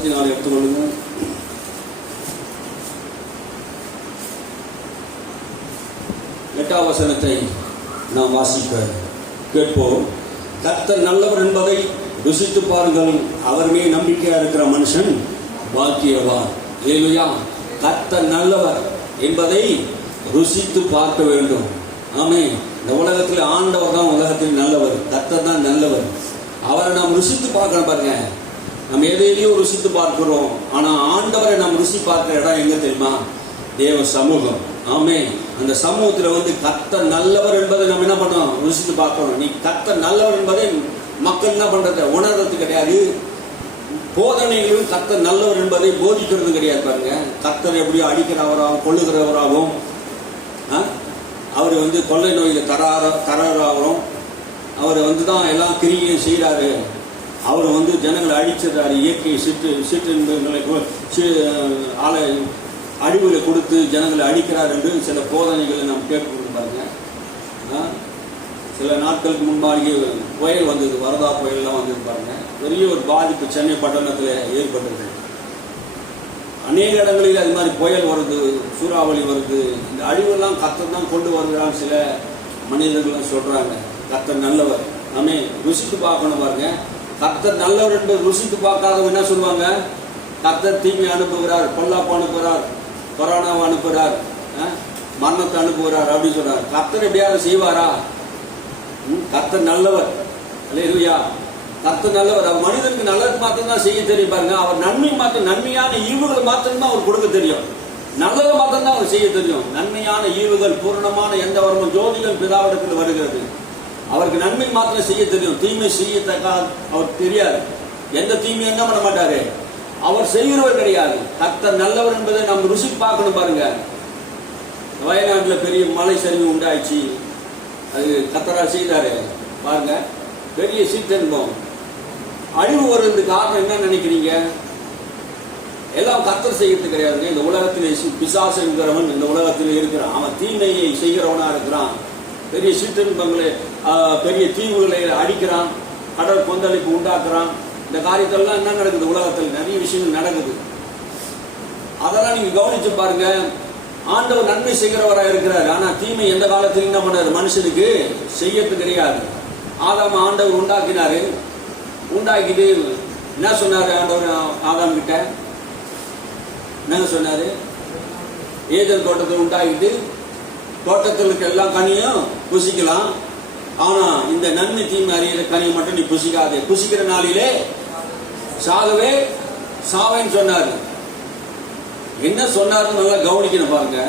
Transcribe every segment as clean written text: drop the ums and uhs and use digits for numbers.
64 எடுத்துக்கொள்ளுங்க. எட்டாம் வசனத்தை நாம் வாசிக்க கேட்போம். கர்த்தர் நல்லவர் என்பதை ருசித்து பாருங்கள், அவர் மேல் நம்பிக்கையா இருக்கிற மனுஷன் பாக்கியவான். அல்லேலூயா. கர்த்தர் நல்லவர் என்பதை ருசித்து பார்க்க வேண்டும். ஆமென். இந்த உலகத்தில் ஆண்டவர் தான் உலகத்தில் நல்லவர், கர்த்தர் தான் நல்லவர். அவரை நாம் ருசித்து பார்க்கணும். பாருங்க, நம்ம எதையோ ருசித்து பார்க்கிறோம், ஆனா ஆண்டவரை நாம் ருசி பார்க்கிற இடம் எங்க தெரியுமா? தேவ சமூகம். ஆமென். அந்த சமூகத்தில் கர்த்தர் நல்லவர் என்பதை நம்ம என்ன பண்ணோம்? ருசித்து பார்க்கணும். நீ கர்த்தர் நல்லவர் என்பதை மக்கள் என்ன பண்றது? உணர்றது கிடையாது. போதனைகளும் கர்த்தர் நல்லவர் என்பதை போதிக்கிறது கிடையாது. பாருங்க, கர்த்தர் எப்படியோ அடிக்கிறவராகவும் கொள்ளுகிறவராகவும், அவர் கொள்ளை நோயில் தராராகவும், அவர் தான் எல்லாம் கிரியும் செய்கிறாரு. அவர் ஜனங்களை அழிச்சிடுறாரு. இயற்கை சிற்றின்பங்களை ஆலை அழிவுகளை கொடுத்து ஜனங்களை அழிக்கிறார் என்று சில போதனைகளை நாம் கேட்கணும். பாருங்க, சில நாட்களுக்கு முன்பாக புயல் வந்தது, வரதா புயல்லாம் வந்தது. பாருங்க, பெரிய ஒரு பாதிப்பு சென்னை பட்டணத்தில் ஏற்பட்டது. அநேக இடங்களில் அது மாதிரி புயல் வருது, சூறாவளி வருது. இந்த அழிவெல்லாம் கர்த்தர் தான் கொண்டு வருகிறான்னு சில மனிதர்கள் சொல்றாங்க. கர்த்தர் நல்லவர், நாமே ருசித்து பார்க்கணும். பாருங்க, கர்த்தர் நல்லவர் என்பது ருசித்து பார்க்காதவங்க என்ன சொல்லுவாங்க? கர்த்தர் தீமை அனுப்புகிறார், பொல்லாப்பு அனுப்புகிறார், கொரோனாவை அனுப்புகிறார், மரணத்தை அனுப்புகிறார் அப்படின்னு சொல்றார். கர்த்தர் எப்படியாவது செய்வாரா? கர்த்தர் நல்லவர். அல்லேலூயா. கர்த்தர் நல்லவர். அவர் மனிதனுக்கு நல்லது மாத்திரம் தான் செய்ய தெரியும். பாருங்க, அவர் நன்மை மாத்திரம், நன்மையான ஈவுகள் மாத்திரம் தான் அவர் கொடுக்க தெரியும். நல்லதை மாத்திரம் தான் அவர் செய்ய தெரியும். நன்மையான ஈவுகள், பூரணமான எந்த வரமும் ஜோதிகள் பிதாவிடத்தில் வருகிறது. அவருக்கு நன்மை மாத்திரம் செய்ய தெரியும், தீமை செய்யத்தக்க அவர் தெரியாது. எந்த தீமையும் என்ன பண்ண மாட்டாரு, அவர் செய்கிறவர் கிடையாது. கர்த்தர் நல்லவர் என்பதை நம்ம ருசி பார்க்கணும். பாருங்க, வயநாட்டில் பெரிய மலை சரிவு உண்டாயிடுச்சு, அது கர்த்தரா செய்தாரு. பாருங்க, பெரிய சீற்றன்பம், அழிவு வருவதுக்கு காரணம் என்ன நினைக்கிறீங்க? எல்லாம் கர்த்தர் செய்யறது கிடையாது. இந்த உலகத்தில் பிசாசு என்கிறவன் இந்த உலகத்தில் இருக்கிறான். அவன் தீமையை செய்கிறவனா இருக்கிறான். பெரிய சீற்றன்பங்களை, பெரிய தீவுகளை அடிக்கிறான், கடல் கொந்தளிப்பு உண்டாக்குறான். இந்த காரியத்தெல்லாம் என்ன நடக்குது? உலகத்தில் நிறைய விஷயங்கள் நடக்குது. அதெல்லாம் நீங்க கவனிச்சு பாருங்க. ஆண்டவர் நன்மை செய்கிறவராக இருக்கிறார், ஆனா தீமை எந்த காலத்தில் என்ன பண்ணாரு? மனுஷனுக்கு செய்யறது கிடையாது. ஆதாம் ஆண்டவர் உண்டாக்கினாரு. உண்டாக்கிட்டு என்ன சொன்னாரு ஆண்டவர் ஆதாம் கிட்ட? என்ன சொன்னாரு? ஏதேன் தோட்டத்தை உண்டாக்கிட்டு தோட்டத்தில் இருக்க எல்லா கனியும் புசிக்கலாம், ஆனா இந்த நன்மை தீமை அறிகிற கனியை மட்டும் நீ புசிக்காதே, புசிக்கிற நாளிலே சாகவே சாவேன்னு சொன்னாரு. என்ன சொன்னாருன்னு நல்லா கவனிக்கணும். பாருங்க,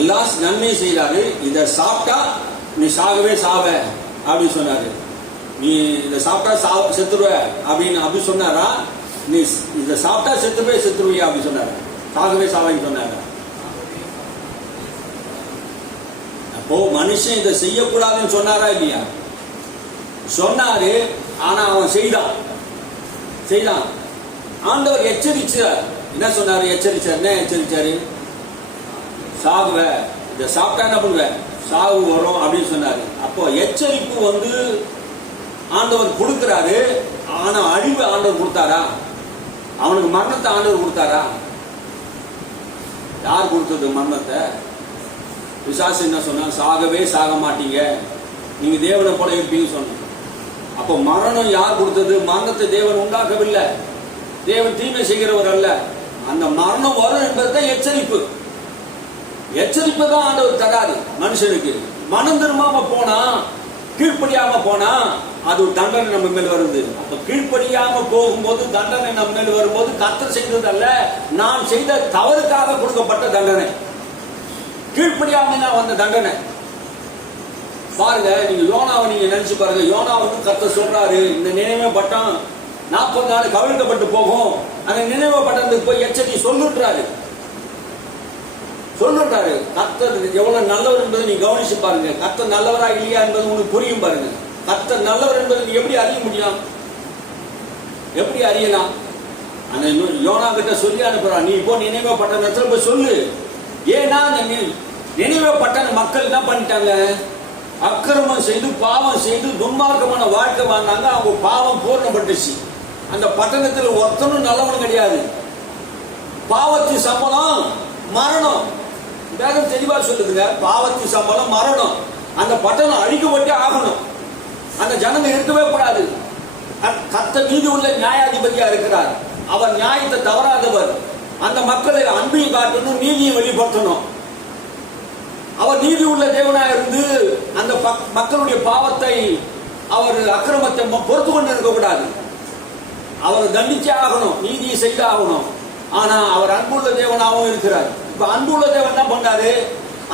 எல்லா நன்மையும் செய்யறாரு, இதை சாப்பிட்டா நீ சாகவே சாவ அப்படின்னு சொன்னாரு. நீ இதை சாப்பிட்டா செத்துருவ அப்படின்னு அப்படி சொன்னாரா? நீ இதை சாப்பிட்டா செத்துருவியா அப்படின்னு சொன்னாரு. சாகவே சாவேன்னு சொன்னாரு. அப்போ மனுஷன் இதை செய்யக்கூடாதுன்னு சொன்னாரா இல்லையா? சொன்னாரு, ஆனா அவன் செய்தான். ஆண்டவர் எச்சரிச்சார். என்ன சொன்னாரு? எச்சரிச்சார். என்ன எச்சரிச்சாரு? சாகுவ, இதை சாப்பிட்டா என்ன பண்ணுவ? சாவு வரும் அப்படின்னு சொன்னாரு. அப்போ எச்சரிப்பு ஆண்டவர் கொடுக்கிறாரு, ஆனா அழிவு ஆண்டவர் கொடுத்தாரா? அவனுக்கு மரணத்தை ஆண்டவர் கொடுத்தாரா? யார் கொடுத்தது மரணத்தை? பிசாசு என்ன சொன்னா? சாகவே சாக மாட்டீங்க, நீங்க தேவனை போல இருப்பீங்கன்னு சொன்ன. அப்போ மரணம் யார் கொடுத்தது? மரணத்தை தேவன் உண்டாக்கவில்லை. தேவன் தீமை செய்கிறவர் அல்ல. அந்த மரணம் வரும் என்பதுதான் எச்சரிப்பு. எச்சரிப்பு தான் ஆண்டவர் தராது மனுஷனுக்கு. மனம் திரும்பாம போனா, கீழ்ப்படியாம போனா அது தண்டனை நம்ம மேல் வருது. அப்ப கீழ்ப்படியாம போகும்போது தண்டனை நம்ம மேல் வரும்போது கர்த்தர் செய்தது அல்ல, நான் செய்த தவறுக்காக கொடுக்கப்பட்ட தண்டனை. கீழ்ப்படியாம வந்த தண்டனை. பாருங்க, நீங்க யோனாவை நீங்க நினைச்சு பாருங்க. யோனா கர்த்தர் சொல்றாரு, இந்த நினைவே பட்டம் 40 நாள் கவிழ்க்கப்பட்டு போகும், அந்த நினைவு பட்டத்துக்கு போய் எச்சரிக்கை சொல்லுறாரு. கர்த்தர் எவ்வளவு நல்லவர் என்பதை நீங்க கவனிச்சு பாருங்க. கர்த்தர் நல்லவரா இல்லையா என்பது உங்களுக்கு புரியும். பாருங்க, கர்த்தர் நல்லவர் என்பதை நீங்க எப்படி அறிய முடியும்? எப்படி அறியலாம்? அந்த யோனா கிட்ட சொல்லி அனுப்புறான், நீ இப்போ நினைவு பட்டணத்துல போய் சொல்லு. ஏன்னா நினைவு பட்டண மக்கள் என்ன பண்ணிட்டாங்க? அக்கிரமம் செய்து பாவம் செய்து துன்மார்க்கமான வாழ்க்கை வாழ்ந்தாங்க. அவங்க பாவம் பூர்ணப்பட்டுச்சு. அந்த பட்டணத்தில் ஒருத்தனும் நல்லவன் கிடையாது. பாவத்தின் சம்பளம் மரணம். வேதம் தெளிவா சொல்லுதுங்க, பாவத்தின் சம்பளம் மரணம். அந்த பட்டணம் அழிக்கப்பட்டே ஆகணும். அந்த ஜனங்க இருக்கவே கூடாது. கர்த்தர் நீதி உள்ள நியாயாதிபதியா இருக்கிறார். அவர் நியாயத்தை தவறாதவர். அந்த மக்களை அன்பையும் காட்டணும், நீதியை வெளிப்படுத்தணும். அவர் நீதி உள்ள தேவனாக இருந்து அந்த மக்களுடைய பாவத்தை, அவர் அக்கிரமத்தை பொறுத்து கொண்டு இருக்கக்கூடாது. அவர் தண்டிச்சே ஆகணும், நீதியை செய்து ஆகணும். ஆனா அவர் அன்புள்ள தேவனாகவும் இருக்கிறார். இப்ப அன்புள்ள தேவன் என்ன பண்ணாரு,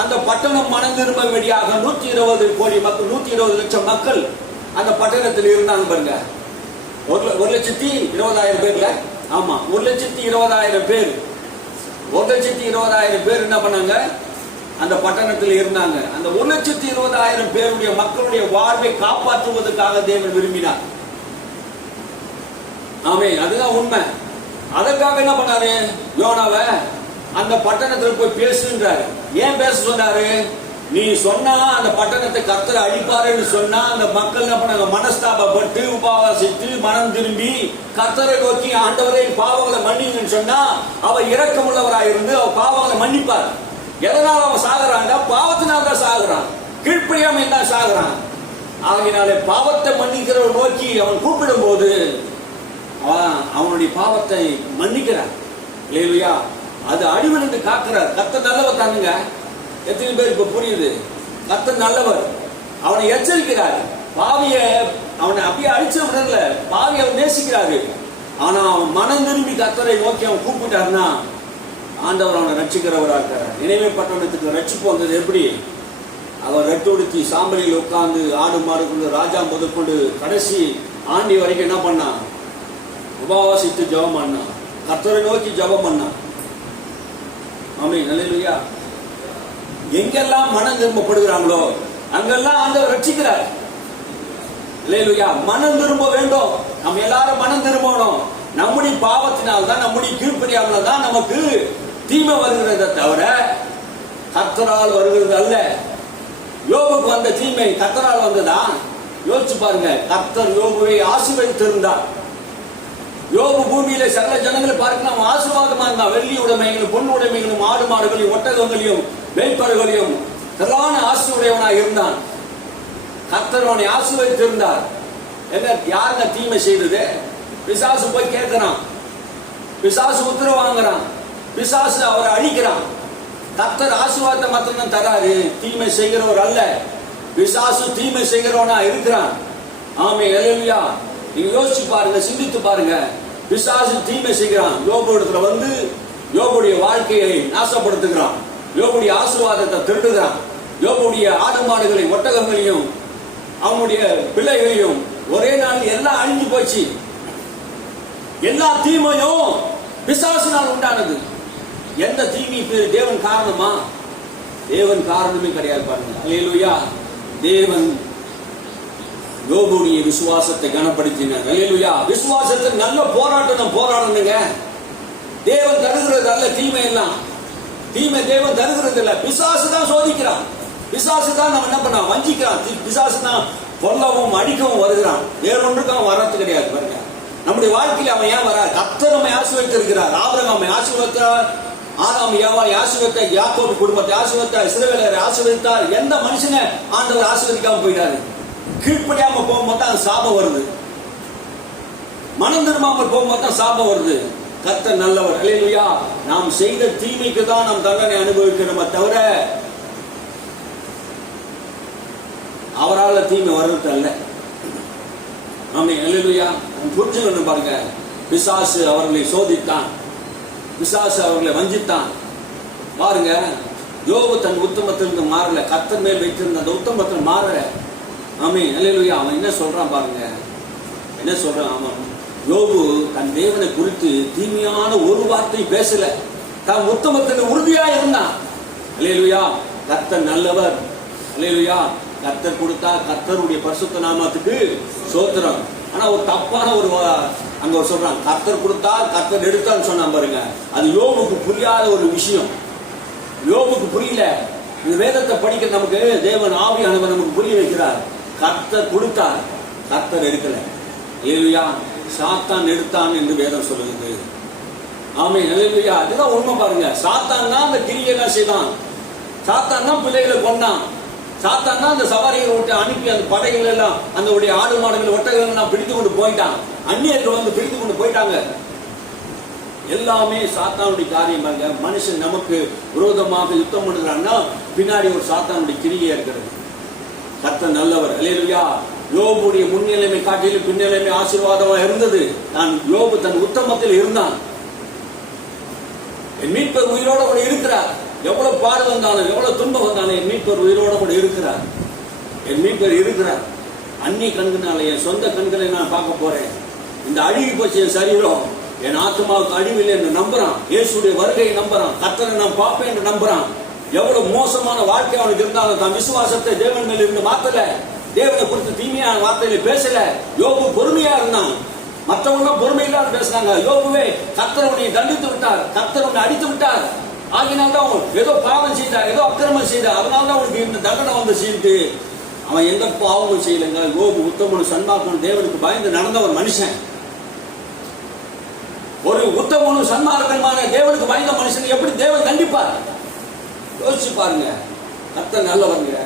அந்த பட்டணம் மனம் திரும்படியாக 120 கோடி மக்கள், 120 லட்சம் மக்கள் அந்த பட்டணத்தில் இருந்தாங்க பாருங்க. 1,20,000 பேர்ல, ஆமா 1,20,000 பேர், 1,20,000 பேர் என்ன பண்ணாங்க, அந்த பட்டணத்தில் இருந்தாங்க. அந்த 1,20,000 பேருடைய மக்களுடைய வாழ்வை காப்பாற்றுவதற்காக தேவன் விரும்பினார். ஆமே, அதுதான் உண்மை. அதற்காக என்ன பண்ணாரு, யோனாவை அந்த பட்டணத்தில் போய் பேசுன்றாரு. ஏன் பேச சொன்னாரு, நீ சொன்னா அந்த பட்டணத்தை கர்த்தர் அழிப்பாருன்னு சொன்னா அந்த மக்கள் என்ன பண்ணாங்க, மனஸ்தாபப்பட்டு உபவாசித்து மனம் திரும்பி கர்த்தரை நோக்கி ஆண்டவரே பாவங்களை மன்னிங்கன்னு சொன்னா அவர் இரக்கமுள்ளவராயிருந்து அவர் பாவங்களை மன்னிப்பார். எதனால அவன் சாகுறாங்க, பாவத்தினால் தான் சாகுறான், கீழ்ப்படியாம தான் சாகுறான். ஆகினாலே பாவத்தை மன்னிக்கிறவன் நோக்கி அவன் கூப்பிடும் போது அவனுடைய பாவத்தை மன்னிக்கிறான். இல்லையா, அது அடிவிலிருந்து காக்கிறார். கர்த்தர் நல்லவர் தானுங்க. எத்தனை பேர் இப்ப புரியுது, கர்த்தர் நல்லவர். அவனை எச்சரிக்கிறார். பாவிய அவனை அப்படியே அழிச்சு விடல, பாவிய அவன் நேசிக்கிறாரு. ஆனா அவன் மனம் திரும்பி கர்த்தரை நோக்கி அவன் கூப்பிட்டாருன்னா ஆண்டவர் அவனை ரட்சிக்கிறவராக இருக்கிறார். நினைவே பட்டணத்துக்கு ரட்சிப்பு வந்தது எப்படி, அவர் ரெட்டொடுத்தி சாம்பலில் உட்கார்ந்து ஆடு மாடு கொண்டு ராஜா முதற்கொண்டு கடைசி ஆண்டி வரைக்கும் என்ன பண்ணான், உபவாசித்து ஜெபம் பண்ணான், கர்த்தரை நோக்கி ஜெபம் பண்ணான். ஆமென், அல்லேலூயா. எங்கெல்லாம் மனம் திரும்பப்படுகிறாங்களோ அங்கெல்லாம் ஆண்டவர் ரட்சிக்கிறார். அல்லேலூயா. மனம் திரும்ப வேண்டும். நம்ம எல்லாரும் மனம் திரும்பணும். நம்முடைய பாவத்தினால் தான், நம்முடைய கீழ்ப்படியாமல் தான் நமக்கு தீமை வருகிறத தவிர கர்த்தரால் வருகிறது அல்ல. யோபுக்கு வந்த தீமை கர்த்தரால் வந்ததா? யோசிச்சு பாருங்க. கர்த்தர் யோபுவை ஆசீர்வதித்திருந்தார். யோபு பூமியில சகல ஜனங்களை பார்க்க அவன் ஆசீர்வாதமா இருந்தான். வெள்ளி உடைமைகளும் பொண்ணு உடைமைகளும் ஆடு மாடுகளையும் ஒட்டகங்களையும் வேட்பாடுகளையும் பிரதான ஆசீர்வாதவனாக இருந்தான். கர்த்தர் அவனை ஆசீர்வதித்திருந்தார். என்ன, யாருங்க தீமை செய்தது? பிசாசு போய் கேட்கிறான், பிசாசு உத்தரவு வாங்குறான், பிசாசு அவரை அழிக்கிறான். கர்த்தர் ஆசீர்வாதத்தை மாத்திரம் தராரு, தீமை செய்கிறவர் அல்ல. பிசாசு தீமை செய்கிறவனா இருக்கிறான். ஆமென், அல்லேலூயா. நீங்க யோசிச்சு பாருங்க, சிந்தித்து பாருங்க. பிசாசு தீமை செய்கிறான். யோபு இடத்துல வந்து யோபுடைய வாழ்க்கையை நாசப்படுத்துகிறான். யோபுடைய ஆசீர்வாதத்தை திருடுகிறான். யோபுடைய ஆடு மாடுகளை ஒட்டகங்களையும் அவனுடைய பிள்ளைகளையும் ஒரே நாள் எல்லாம் அழிஞ்சு போச்சு. எல்லா தீமையும் பிசாசினால் உண்டானது. எந்த தீமைக்கு தேவன் காரணமா? தேவன் காரணமே கிடையாது. பாருங்க, அல்லேலூயா. தேவன் யோபுடைய விசுவாசத்தை கனப்படுத்தினார். அல்லேலூயா. விசுவாசத்தை நல்ல போராட்டம் போராடணுங்க. தேவன் தருகிறது அல்ல தீமை எல்லாம். தீமை தேவன் தருகிறது இல்ல, பிசாசு தான் சோதிக்கிறான். பிசாசு தான் நம்ம என்ன பண்ண வஞ்சிக்கிறான். பிசாசு தான் கொல்லவும் அடிக்கவும் வருகிறான். வேறொன்றுக்கு அவன் வர்றது கிடையாது. பாருங்க, நம்முடைய வாழ்க்கையில் அவன் ஏன் வரார்? கர்த்தர் நம்மை ஆசீர்வதித்திருக்கிறார். ஆபிரகாமை ஆசீர்வதித்தார், ஆதாம் ஏவாளை ஆசீர்வதித்தார், யாக்கோபு குடும்பத்தை ஆசீர்வதித்தார், இஸ்ரவேலரை ஆசீர்வதித்தார். எந்த மனுஷனை ஆண்டவர் ஆசீர்வதிக்காம போயிட்டாரு? கீழ்ப்படியாம போகும்போது தான் சாபம் வருது. மனம் திரும்பாமல் போகும்போது தான் சாபம் வருது. கர்த்தர் நல்லவர். அல்லேலூயா. நாம் செய்த தீமைக்கு தான் நாம் தண்டனை அனுபவிக்கிறோமே தவிர அவரால் தீமை வர்றது அல்ல. ஆமென், அல்லேலூயா. புரிஞ்சுக்கணும் பாருங்க. பிசாசு அவர்களை சோதித்தான், பிசாசு அவர்களை வஞ்சித்தான். பாருங்க, யோபு தன் உத்தமத்திலிருந்து மாறல, கர்த்தர் மேல் வைத்திருந்த அந்த உத்தமத்தில் மாறல. ஆமென், அல்லேலூயா. அவன் என்ன சொல்றான் பாருங்க, என்ன சொல்றான்? ஆமா, யோபு தன் தேவனை குறித்து தீமையான ஒரு வார்த்தை பேசல. தான் உத்தமத்தில் உறுதியா இருந்தான். அல்லேலூயா. கர்த்தர் நல்லவர். அல்லேலூயா. கர்த்தர் கொடுத்தா கர்த்தருடைய பரிசுத்த நாமத்துக்கு சோத்திரம். ஆனா ஒரு தப்பான ஒரு அங்க சொல்றான், கர்த்தர் கொடுத்தா கர்த்தர் எடுத்தான்னு சொன்னான் பாருங்க. அது யோபுக்கு புரியாத ஒரு விஷயம். யோபுக்கு புரியல. இந்த வேதத்தை படிக்க நமக்கு தேவன் ஆவியானவர் நமக்கு புரிய வைக்கிறார். கர்த்தர் கொடுத்தார், கர்த்தர் எடுக்கல. அல்லேலூயா. சாத்தான் எடுத்தான் என்று வேதம் சொல்லுகிறது. ஆமென், அல்லேலூயா. அதுதான் உண்மை பாருங்க. சாத்தான் தான் அந்த கிரியெல்லாம் செய்தான். சாத்தான் தான் பிள்ளைகளை கொண்டான். சாத்தான் தான் அந்த சவாரிகளை விட்டு அனுப்பி அந்த படைகள் எல்லாம் அந்த ஆடு மாடுகள் ஒட்டகங்கள் எல்லாம் பிடித்து கொண்டு போயிட்டான். அந்நியர்கள் வந்து பிடித்து கொண்டு போயிட்டாங்க. எல்லாமே சாத்தானுடைய காரியம் பாருங்க. மனுஷன் நமக்கு விரோதமாக யுத்தம் பண்ணுறான்னா பின்னாடி ஒரு சாத்தானுடைய கிரியை இருக்கிறது. கர்த்தர் நல்லவர், அல்லேலூயா. யோபுடைய முன்னிலைமை காட்டிலும் பின்னிலைமை ஆசீர்வாதமா இருந்தது. நான் யோபு தன் உத்தமத்தில் இருந்தான். என் மீட்பர் உயிரோட கூட இருக்கிறார். எவ்வளவு பாடு வந்தாலும் எவ்வளவு துன்பம் வந்தாலும் என் மீட்பர் உயிரோட கூட இருக்கிறார். என் மீட்பர் இருக்கிறார். அந்நிய கண்களால என் சொந்த கண்களை நான் பார்க்க போறேன். இந்த அழுகி போச்சு என் சரீரம், என் ஆத்மாவுக்கு அழிவில்லை என்று நம்புறான். இயேசுடைய வருகையை நம்புறான். கர்த்தரை நான் பார்ப்பேன் என்று நம்புறான். எவ்வளவு மோசமான வாழ்க்கை அவனுக்கு இருந்தாலும் தன் விசுவாசத்தை தேவன் மேல இருந்து மாத்தல. தேவனை குறித்து தீமையான வார்த்தையில பேசல. யோபு பொறுமையா இருந்தான். மற்றவங்க பொறுமை இல்லாத பேசுறாங்க. யோபுவே, கர்த்தர் உன்னை தண்டித்து விட்டார், கர்த்தர் உன்னை அடித்து விட்டார், ஆகினால்தான் ஏதோ பாவம் செய்தார், ஏதோ அக்கிரமம் செய்தார், அதனால்தான் அவனுக்கு இந்த தண்டனை வந்து செய்து. அவன் எந்த பாவமும் செய்யலைங்க. யோபு உத்தமனும் சன்மார்க்கனும் தேவனுக்கு பயந்து நடந்த ஒரு மனுஷன். ஒரு உத்தமனும் சன்மார்க்கனுமான தேவனுக்கு பயந்த மனுஷன் எப்படி தேவன் தண்டிப்பார்? யோசிச்சு பாருங்க. கர்த்தர் நல்லவங்க.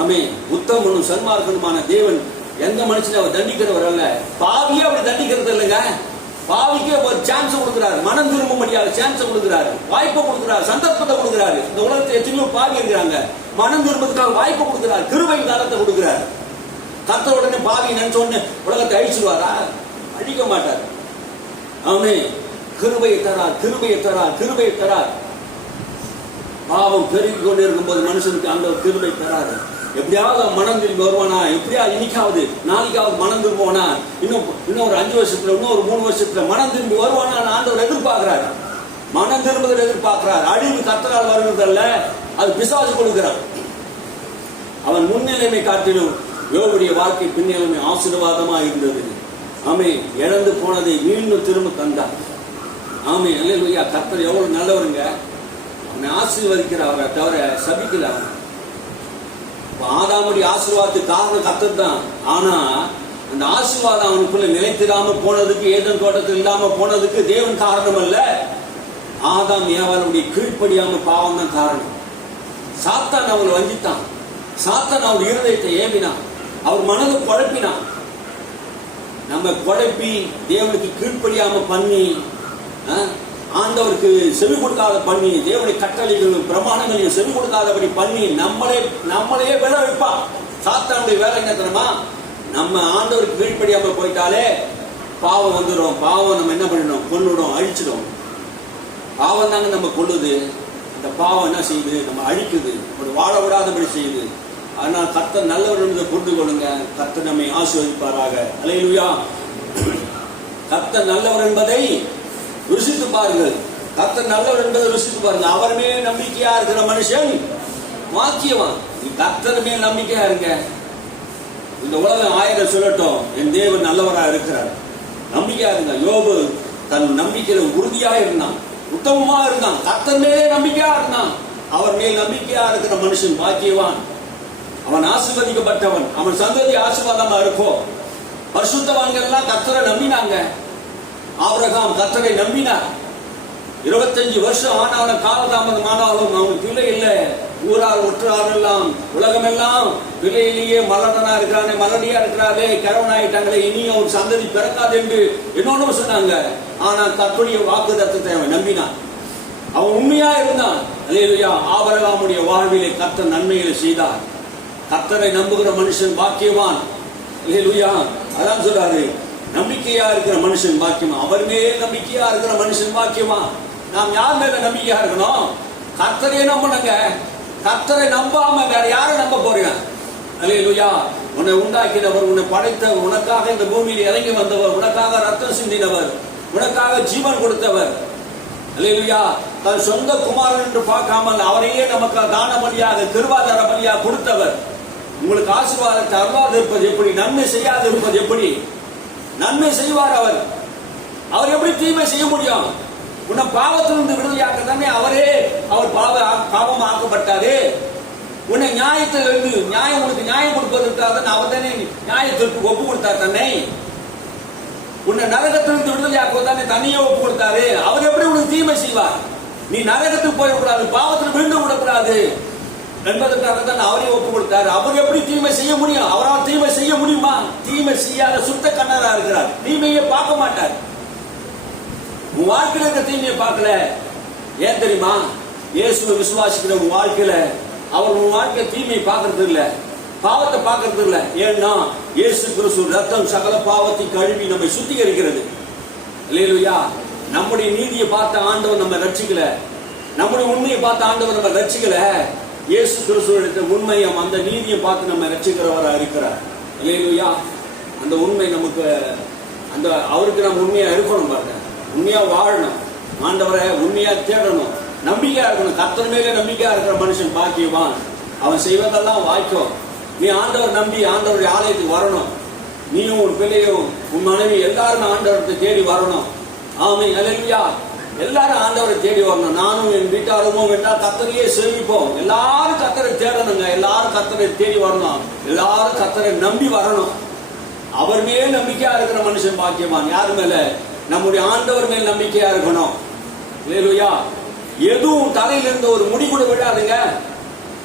ஆமென். உத்தமனும் சன்மார்க்கனுமான தேவன் எந்த மனுஷனை அவர் தண்டிக்கிறவர் அல்ல. பாவியே அவர் தண்டிக்கிறது இல்லைங்க. பாவிக்கு ஒரு சான்ஸ் கொடுக்கிறார், மனம் திரும்பும்படியாக சான்ஸ் கொடுக்கிறாரு, வாய்ப்பை கொடுக்கிறார், சந்தர்ப்பத்தை கொடுக்கிறாரு. இந்த உலகத்தில் எத்தனையோ பாவி இருக்கிறாங்க, மனம் திரும்புறதுக்காக வாய்ப்பு கொடுக்கிறார், கிருபை காலத்தை கொடுக்கிறார். கர்த்தர் உடனே பாவி நினைச்ச உடனே உலகத்தை அழிச்சுடுவாரா? அழிக்க மாட்டார். ஆமென். கிருபையை தரார், கிருபையை தரார், கிருபையை தரார். பாவம் பெருகி கொண்டு இருக்கும்போது மனுஷனுக்கு அந்த கிருபை தராரு. எப்படியாவது மனம் திரும்பி வருவானா? எப்படியா இன்னைக்காவது நாளைக்காவது மனம் திரும்புவானா? இன்னும் ஒரு 5 வருஷத்துல, இன்னும் ஒரு 3 வருஷத்துல மனம் திரும்பி வருவானா? ஆண்டவர் எதிர்பார்க்கிறார். மனம் திரும்புதல் எதிர்பார்க்கிறார். அழிவு கர்த்தரால் வருவதல்ல, அது பிசாசு கொடுக்கிறான். அவன் முன்னிலைமை காட்டிலும் யோபுடைய வாழ்க்கை பின்னிலைமை ஆசீர்வாதமா இருந்தது. ஆமென். இழந்து போனதை மீண்டும் திரும்ப தந்தார். ஆமென், அல்லேலூயா. கர்த்தர் எவ்வளவு நல்லவருங்க. அவனை ஆசீர்வதிக்கிறாரை தவிர சபிக்கல. ஆதாமுடைய ஆசீர்வாதத்துக்கு காரணம் கர்த்தர் தான். ஆனா அந்த ஆசீர்வாதம் அவனுக்குள்ள நிலைத்திராம போனதுக்கு, ஏதேன் தோட்டத்தில் இல்லாம போனதுக்கு தேவன் காரணம் அல்ல. ஆதாம் ஏவாளுடைய கீழ்ப்படியாம பாவம் தான் காரணம். சாத்தான் அவங்களை வஞ்சித்தான். சாத்தான் அவர் இருதயத்தை ஏவினான், அவர் மனதை குழப்பினான். நம்ம குழப்பி தேவனுக்கு கீழ்ப்படியாம பண்ணி, ஆண்டவருக்கு செவி கொடுக்காத பண்ணி, தேவனுடைய கட்டளைகளும் பிரமாணங்களையும் செவி கொடுக்காதபடி பண்ணி நம்மளையே விழ வைப்பான். சாத்தானுடைய வேலை என்ன தெரியுமா? நம்ம ஆண்டவருக்கு கீழ்ப்படியாம போயிட்டாலே பாவம் வந்துடும். பாவம் நம்ம என்ன பண்ணிடும்? கொன்னுடும், அழிச்சிடும். பாவம் தாங்க நம்ம கொள்ளுது. அந்த பாவம் என்ன செய்யுது? நம்ம அழிக்குது, ஒரு வாழ விடாதபடி செய்யுது. ஆனால் கர்த்தர் நல்லவர் என்பதை புரிந்து கொள்ளுங்க. கர்த்தர் நம்மை ஆசீர்வதிப்பாராக. அல்லேலூயா. கர்த்தர் நல்லவர் என்பதை ருசித்து பாருங்கள். கர்த்தர் நல்லவர் என்பதை ருசித்து பாருங்க. அவர் மேல் நம்பிக்கையா இருக்கிற மனுஷன் வாக்கியவான். கர்த்தர் மேல் நம்பிக்கையா இருங்க. இந்த உலகம் 1000 சொல்லட்டும், என் தேவன் நல்லவரா இருக்கிறார். நம்பிக்கையா இருங்க. யோபு தன் நம்பிக்கையில உறுதியா இருந்தான், உத்தமமா இருந்தான், கர்த்தர் மேலே நம்பிக்கையா இருந்தான். அவர் மேல் நம்பிக்கையா இருக்கிற மனுஷன் பாக்கியவான். அவன் ஆசீர்வதிக்கப்பட்டவன். அவன் சந்ததி ஆசீர்வாதமா இருக்கும். பரிசுத்தவான்கள் எல்லாம் கர்த்தரை நம்பினாங்க. ஆபிரகாம் கர்த்தரை நம்பினார். 25 வருஷம் ஆனாலும், காலதாமதம் ஆனாலும் அவனுக்கு பிள்ளை இல்லை. ஊரார் ஒற்றார் எல்லாம், உலகமெல்லாம் பிள்ளையிலேயே மலடனா இருக்கிறானே, மலடியா இருக்கிறாரே, கிழவனாயிட்டாங்களே, இனியும் ஒரு சந்ததி பிறக்காது என்று இன்னொன்னு சொன்னாங்க. ஆனா கர்த்தருடைய வாக்குத்தத்தத்தை அவன் நம்பினான். அவன் உண்மையா இருந்தான். அல்லேலூயா. ஆபிரகாமுடைய வாழ்விலே கர்த்தர் நன்மைகளை செய்தார். கர்த்தரை நம்புகிற மனுஷன் பாக்கியவான். அல்லேலூயா. அதான் சொல்றாரு, நம்பிக்கையா இருக்கிற மனுஷன் பாக்கியமா. அவர் மேல் நம்பிக்கையா இருக்கிற மனுஷன் பாக்கியமா. நாம் யார் மேல நம்பிக்கையா இருக்கணும்? கர்த்தரை நம்பணுங்க. கர்த்தரை நம்பாம வேற யாரை நம்ப போறீங்க? அல்லேலூயா. உன்னை உண்டாக்கினவர், உன்னை படைத்தவர், உனக்காக இந்த பூமியில் இறங்கி வந்தவர், உனக்காக ரத்தம் சிந்தினவர், உனக்காக ஜீவன் கொடுத்தவர். அல்லேலூயா. தன் சொந்த குமாரன் என்று பார்க்காமல் அவரையே நமக்கு தான பலியாக, கிருபாதார பலியாக கொடுத்தவர். உங்களுக்கு ஆசீர்வாதத்தை அருளாது இருப்பது எப்படி? நன்மை செய்யாது இருப்பது எப்படி? நன்மை செய்வார் அவர். அவர் எப்படி தீமை செய்ய முடியும்? உன்னை பாவத்திலிருந்து விடுதலையாக்க தானே அவர் பாவம் ஆக்கப்பட்டாரு. உன்னை நியாயத்திலிருந்து உனக்கு நியாயம் கொடுப்பதற்காக அவர் தானே நியாயத்திற்கு ஒப்பு கொடுத்தார் தன்னை. உன்னை நரகத்திலிருந்து விடுதலையாக்குவது தானே தனியே ஒப்பு கொடுத்தாரு. அவர் எப்படி உனக்கு தீமை செய்வார்? நீ நரகத்துக்கு போயிடக்கூடாது, பாவத்தில் விழுந்து விடக்கூடாது என்பதற்காகத்தான் அவரே ஒப்பு கொடுத்தாரு. அவர் எப்படி தீமை செய்ய முடியும்? அவரால் தீமை செய்ய முடியுமா? தீமை செய்யாத சுத்த கண்ணரா இருக்கிறார். தீமையை பார்க்க மாட்டார். உன் வாழ்க்கையில இருக்க தீமையை பார்க்கல. ஏன் தெரியுமா? இயேசுவை விசுவாசிக்கிற உன் வாழ்க்கையில அவர் உன் வாழ்க்கை தீமையை பார்க்கறது இல்ல, பாவத்தை பார்க்கறது இல்ல. ஏன்னா இயேசு கிறிஸ்து ரத்தம் சகல பாவத்தை கழுவி நம்மை சுத்திகரிக்கிறது. அல்லேலூயா. நம்முடைய நீதியை பார்த்த ஆண்டவர் நம்ம ரட்சிக்கல, நம்முடைய உண்மையை பார்த்த ஆண்டவர் நம்ம ரட்சிக்கல. இயேசு கிறிஸ்துவின் உண்மையும் அந்த நீதியை பார்த்து நம்ம ரட்சிக்கிறவரா இருக்கிறார். அல்லேலூயா. அந்த உண்மை நமக்கு, அந்த அவருக்கு நம்ம உண்மையா இருக்கணும் பாருங்க. உண்மையா வாழணும், ஆண்டவரை உண்மையா தேடணும், நம்பிக்கையா இருக்கணும். கர்த்தர் மேலே நம்பிக்கையா இருக்கிற மனுஷன் பாக்கியவான், அவன் செய்வதெல்லாம் வாய்க்கும். நீ ஆண்டவர் நம்பி ஆண்டவருடைய ஆலயத்துக்கு வரணும். நீயும் உன் பிள்ளையும் உன் மனைவி எல்லாரும் ஆண்டவரை தேடி வரணும். ஆமென். அல்லேலூயா. எல்லாரும் ஆண்டவரை தேடி வரணும். நானும் என் வீட்டாருமோ என்றால் கர்த்தரையே சேவிப்போம். எல்லாரும் கர்த்தரை தேடணுங்க. எல்லாரும் கர்த்தரை தேடி வரணும். எல்லாரும் கர்த்தரை நம்பி வரணும். அவர் மேல் நம்பிக்கையா இருக்கிற மனுஷன் பாக்கியவான். யாரு மேல? நம்முடைய ஆண்டவர் மேல் நம்பிக்கையா இருக்கணும். அல்லேலூயா. எதுவும் தலையிலிருந்து ஒரு முடி கூட விடாதுங்க.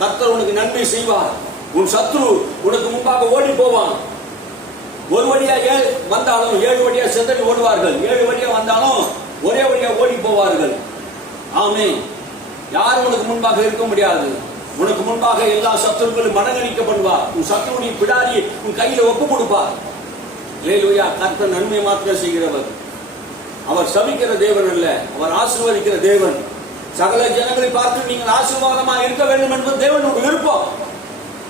கர்த்தர் உனக்கு நன்மை செய்வார். உன் சத்ரு உனக்கு முன்பாக ஓடி போவான். ஒரு வழியா வந்தாலும் 7 வழியா செதறி ஓடுவார்கள். 7 வழியா வந்தாலும் ஒரே வழியா ஓடி போவார்கள். ஆமென். யாரும் உனக்கு முன்பாக இருக்க முடியாது. உனக்கு முன்பாக எல்லா சத்துருக்களும் மனங்கடிக்கப்படுவார். உன் சத்துருடைய பிடாரி உன் கையில ஒப்பு கொடுப்பார். அல்லேலூயா. கர்த்தர் நன்மை மாத்திரம் செய்கிறவர். அவர் சபிக்கிற தேவன் அல்ல, அவர் ஆசீர்வதிக்கிற தேவன். சகல ஜனங்களை பார்த்து நீங்கள் ஆசீர்வாதமாக இருக்க வேண்டும் என்பது தேவனுடைய விருப்பம்.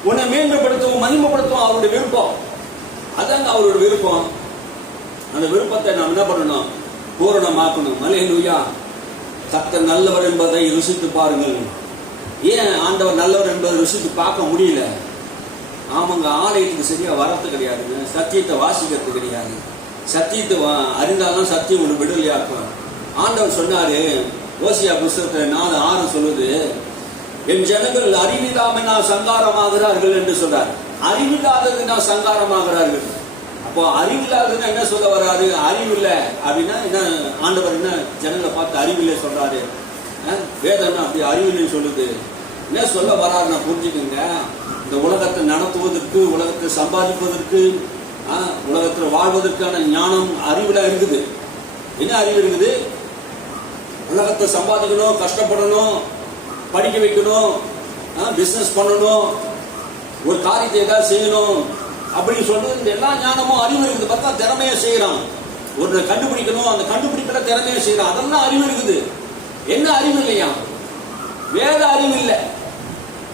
உன்னை மேன்மைப்படுத்தவும் மகிமைப்படுத்தவும் அவருடைய விருப்பம். அதாங்க அவருடைய விருப்பம். அந்த விருப்பத்தை நாம் என்ன பண்ணணும்? பூரணமாக்கணும். அல்லேலூயா. கர்த்தர் நல்லவர் என்பதை ருசித்து பாருங்கள். ஏன் ஆண்டவர் நல்லவர் என்பதை ருசித்து பார்க்க முடியல? ஆமாங்க, ஆலயத்துக்கு சரியா வரது கிடையாதுங்க, சத்தியத்தை வாசிக்கிறது கிடையாது. சத்தியத்தை அறிந்தாலும் சத்தியம் ஒன்று விடுதலையாக்கும். ஆண்டவர் சொன்னாரு, ஓசியா புஸ்தகத்தில் 4:6 சொல்லுது, என் ஜனங்கள் அறிவில்லாமல் சங்காரமாகிறார்கள் என்று சொல்றார். அறிவில்லாததுனா சங்காரமாகிறார்கள். அப்போ அறிவில்லாததுன்னா என்ன சொல்ல வராது? அறிவில்லை அப்படின்னா என்ன? ஆண்டவர் என்ன ஜனங்களை பார்த்து அறிவில்லை சொல்றாரு? வேதம் அப்படி அறிவில்லைன்னு சொல்லுது. என்ன சொல்ல வராருன்னா புரிஞ்சுக்குங்க. இந்த உலகத்தை நடத்துவதற்கு, உலகத்தை சம்பாதிப்பதற்கு, உலகத்தில் வாழ்வதற்கான ஞானம் அறிவுல இருக்குது. என்ன அறிவு இருக்குது? உலகத்தை சம்பாதிக்கணும், கஷ்டப்படணும், படிக்க வைக்கணும், பிசினஸ் பண்ணணும், ஒரு காரியத்தை ஏதாவது செய்யணும் அப்படின்னு சொல்றது இந்த எல்லா ஞானமும் அறிவு இருக்குது. பார்த்தா திறமையா செய்யறான். ஒரு கண்டுபிடிக்கணும், அந்த கண்டுபிடிக்கல திறமையா செய்யறான். அதெல்லாம் அறிவு இருக்குது. என்ன அறிவு இல்லையா? வேத அறிவு இல்லை.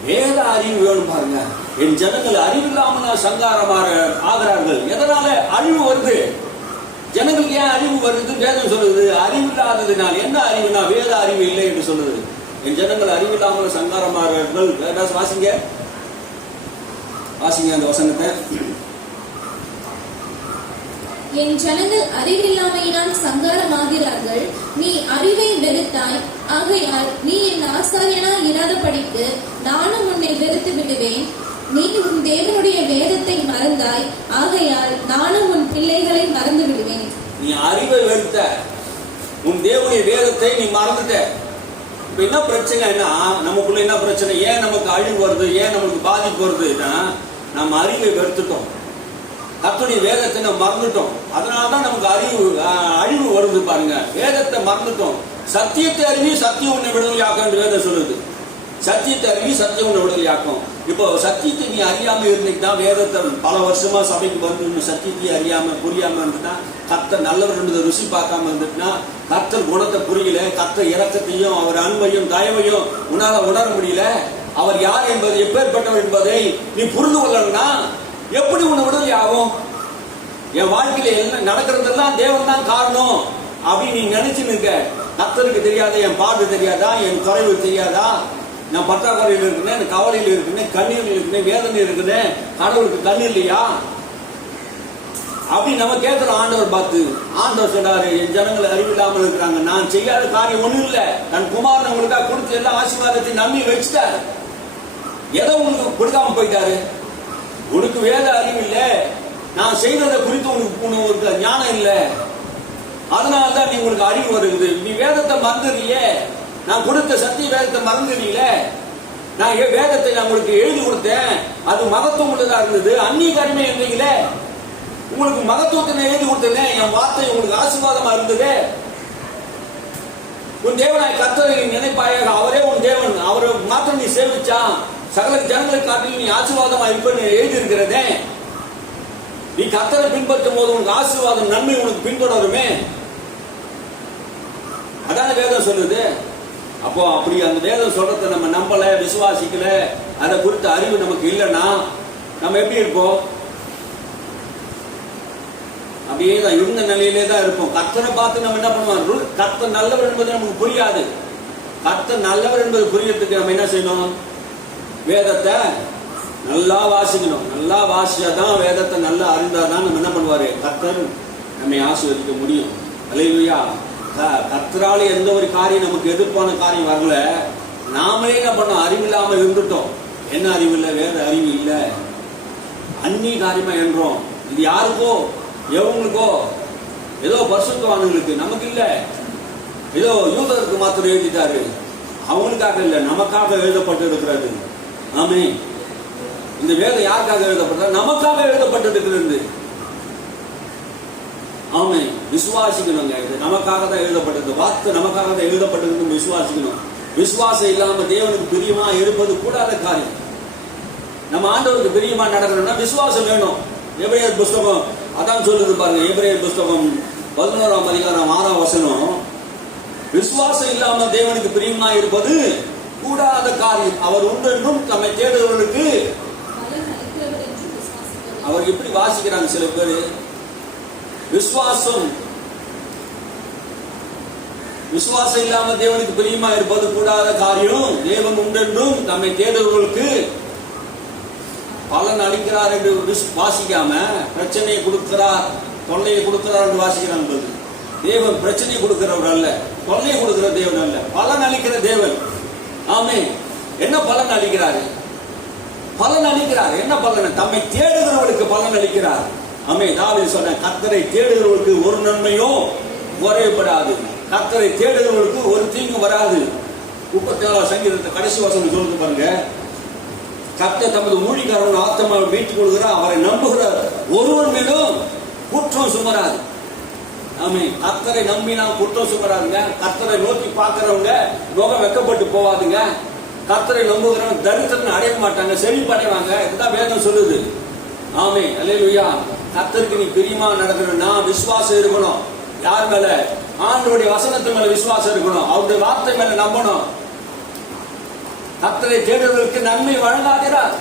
வேத அறிவு வேணும் பாருங்க. என் ஜனங்கள் அறிவில்லாமல் சங்காரமாக ஆகிறார்கள். எதனால அழிவு வருது? ஜனங்களுக்கு ஏன் அழிவு வருது? வேதம் சொல்லுது அறிவில்லாததுனால். என்ன அறிவுனா? வேத அறிவு இல்லை என்று சொல்லுது. என் ஜனங்கள் அறிவில்லாமல் சங்காரமாகிறார்கள். வாசிங்க வாசிங்க அந்த வசனத்தை. என் ஜனங்கள் அறிவில்லாமையினால் சங்காரமாகிறார்கள். நீ அறிவை வெறுத்தாய், ஆகையால் நீ என் ஆசாரியனாய் இராதபடிக்கு நானும் உன்னை வெறுத்து விடுவேன். நீ உன் தேவனுடைய வேதத்தை மறந்தாய், ஆகையால் நானும் உன் பிள்ளைகளை மறந்து விடுவேன். நீ அறிவை வெறுத்த, உன் தேவனுடைய வேதத்தை நீ மறந்துட்ட. இப்ப என்ன பிரச்சனைனா, நமக்குள்ள என்ன பிரச்சனை? ஏன் நமக்கு அழிவு வருது? ஏன் நமக்கு பாதிப்பு வருதுன்னா, நம்ம அறிவை வெறுத்துட்டோம். கர்த்தருடைய வேதத்தை நம்ம மறந்துட்டோம். அதனாலதான் நமக்கு அழிவு வருது பாருங்க. வேதத்தை மறந்துட்டோம். சத்தியத்தை அறிவி, சத்தியம் உன்னை விடுதலையாக்கும் என்று வேதம் சொல்லுது. சத்தியத்தை அறிவி, சத்தியம் உன்னை விடுதலையாக்கும். இப்போ சத்தியத்தை நீ அறியாம இருந்தீங்கன்னா, வேதத்தை பல வருஷமா சபைக்கு வந்து சத்தியத்தை அறியாம புரியாம இருந்துட்டா, கர்த்தர் நல்லவர் என்பதை ருசி பார்க்காம இருந்துட்டுனா, கர்த்தர் குணத்தை புரியல, கர்த்தர் இரக்கத்தையும் அவர் அன்பையும் தயவையும் உன்னால உணர முடியல, அவர் யார் என்பது, எப்பேற்பட்டவர் என்பதை நீ புரிந்து கொள்ளணும்னா எப்படி உன்னை விடுதலை ஆகும்? என் வாழ்க்கையில என்ன நடக்கிறதெல்லாம் தேவன் தான் காரணம் அப்படின்னு நீ நினைச்சு நிற்க. கர்த்தருக்கு தெரியாதா? என் பாடு தெரியாதா? என் குறைவு தெரியாதா? நான் பற்றாக்குறையில் இருக்கிறேன், கவலையில் இருக்கிறேன், கண்ணீரில் இருக்கிறேன், வேதனை இருக்கிறேன், கடவுளுக்கு கண்ணு இல்லையா அப்படி நம்ம கேட்கிறோம். ஆண்டவர் பார்த்து ஆண்டவர் சொன்னாரு, என் ஜனங்கள் அறிவில்லாமல் இருக்கிறாங்க. நான் செய்யாத காரியம் ஒண்ணும் இல்லை. தன் குமாரன் உங்களுக்காக கொடுத்து எல்லா ஆசீர்வாதத்தை நம்பி வச்சுட்டாரு. எதை உங்களுக்கு கொடுக்காம போயிட்டாரு? உனக்கு வேத அறிவு இல்லை, நான் செய்ததை குறித்து உனக்கு ஞானம் இல்லை. அதனால்தான் நீ உங்களுக்கு அறிவு வருகிறது. நீ வேதத்தை மறந்துறியே, நான் கொடுத்த சத்திய வேதத்தை மறந்துறீங்களே. நான் வேதத்தை நான் உங்களுக்கு எழுதி கொடுத்தேன், அது மகத்துவம் உள்ளதா இருந்தது. அந்நிய அடிமை இருந்தீங்களே, உங்களுக்கு மகத்துவத்தை நான் எழுதி கொடுத்தேன், என் வார்த்தை உங்களுக்கு ஆசீர்வாதமா இருந்தது. உன் தேவனாய் கர்த்தரை நினைப்பாயாக, அவரே உன் தேவன், அவரை மாத்திரம் நீ சேவிச்சா சகல ஜனங்களை காட்டிலும் நீ ஆசீர்வாதமா இருப்பேன்னு எழுதி இருக்கிறதே. நீ கர்த்தரை பின்பற்றும் போது உனக்கு ஆசீர்வாதம் நன்மை உனக்கு பின்தொடருமே. அதான வேதம் சொல்லுது. அப்போ அப்படி அந்த வேதம் சொல்றதை நம்ம நம்பல, விசுவாசிக்கல, அதை குறித்த அறிவு நமக்கு இல்லைன்னா நம்ம எப்படி இருப்போம்? அப்படியே தான் இருந்த நிலையிலே தான் இருப்போம். கர்த்தரை பார்த்து நம்ம என்ன பண்ணுவோம்? கர்த்தர் நல்லவர் என்பது நமக்கு புரியாது. கர்த்தர் நல்லவர் என்பது புரியறதுக்கு நம்ம என்ன செய்யணும்? வேதத்தை நல்லா வாசிக்கணும். நல்லா வாசிச்சாதான், வேதத்தை நல்லா அறிந்தாதான் நம்ம என்ன பண்ணுவாரு? கர்த்தர் நம்மை ஆசீர்வதிக்க முடியும். அல்லேலூயா. கர்த்தரால எந்த ஒரு காரியம் நமக்கு எதிர்ப்பான காரியம் வரல. நாமளே என்ன பண்ணோம்? அறிவில்லாம இருந்துட்டோம். என்ன அறிவு இல்லை? வேத அறிவு இல்லை. அந்நிய காரியமா என்றோம். இது யாருக்கோ, எவங்களுக்கோ, ஏதோ பரிசுத்தவான்களுக்கு, நமக்கு இல்ல. ஏதோ யூதருக்கு மாத்திரம் எழுதிட்டாரு, அவங்களுக்காக இல்ல, நமக்காக எழுதப்பட்டு இருக்கிறது. ஆமே. இந்த வேதம் யாருக்காக எழுதப்பட்டது? நமக்காக எழுதப்பட்டு இருக்கிறது. ஆமே. விசுவாசிக்கணுங்க. இது நமக்காக தான் எழுதப்பட்டது. வார்த்தை நமக்காக தான் எழுதப்பட்டது. விசுவாசிக்கணும். விசுவாசம் இல்லாம தேவனுக்கு பிரியமா இருப்பது கூடாத காரியம். நம்ம ஆண்டவருக்கு பிரியமா நடக்கணும்னா விசுவாசம் வேணும். எபிரேயர் புஸ்தகம் அதான் சொல்லுது பாருங்க. எபிரேயர் புஸ்தகம் 11ஆம் அதிகாரம் 6ஆம் வசனம், விசுவாசம் இல்லாம தேவனுக்கு பிரியமா இருப்பது கூடாத காரியம். அவர் உண்டென்றும் தம்மை தேடுகிறவர்களுக்கு. அவர் எப்படி வாசிக்கிறாங்க சில பேர்? விசுவாசம் இல்லாம தேவனுக்கு பிரியமா இருப்பது கூடாத காரியம். தேவன் உண்டென்றும் தம்மை தேடுகிறவர்களுக்கு பலன் அளிக்கிறார் என்று வாசிக்காம, பிரச்சனையை கொடுக்கிறார், தொல்லையை கொடுக்கிறார் என்று வாசிக்கிறாங்க. தேவன் பிரச்சனையை கொடுக்கிறவர் அல்ல, தொல்லையை கொடுக்கிற தேவன் அல்ல, பலன் அளிக்கிற தேவன். ஆமே. என்ன பலன் அளிக்கிறாரு? பலன் அளிக்கிறார். என்ன பலன்? தம்மை தேடுகிறவர்களுக்கு பலன் அளிக்கிறார். ஆமே. தாவீது சொன்ன, கர்த்தரை தேடுகிறவர்களுக்கு ஒரு நன்மையும் குறைபடாது. கர்த்தரை தேடுகிறவர்களுக்கு ஒரு தீங்கு வராது. 34ஆம் சங்கீதத்தை கடைசி வசனம் சொல்லுது பாருங்க. கர்த்தர் தமது ஊழியக்காரன் ஆத்மாவை மீட்டுக் கொள்கிறார், அவரை நம்புகிறார், ஒருவன் மேலும் குற்றம் சுமராது. ஆமே. கர்த்தரை நம்பினா குற்றம் சுமராதுங்க. கர்த்தரை நோக்கி பார்க்கிறவங்க முகம் வெக்கப்பட்டு போவாதுங்க. கர்த்தரை நம்புகிறவங்க தரித்திரன் அடைய மாட்டாங்க, செழிப்படைவாங்க. இதுதான் வேதம் சொல்லுது. ஆமே. அல்லேலூயா. கர்த்தருக்கு நீ பிரியமா நடக்கணும்னா விசுவாசம் இருக்கணும். யார் மேல? ஆண்டவருடைய வசனத்து மேல விசுவாசம் இருக்கணும். அவருடைய வார்த்தை மேல நம்பணும். கர்த்தரை தேடுவதற்கு நன்மை வழங்காதீரார்.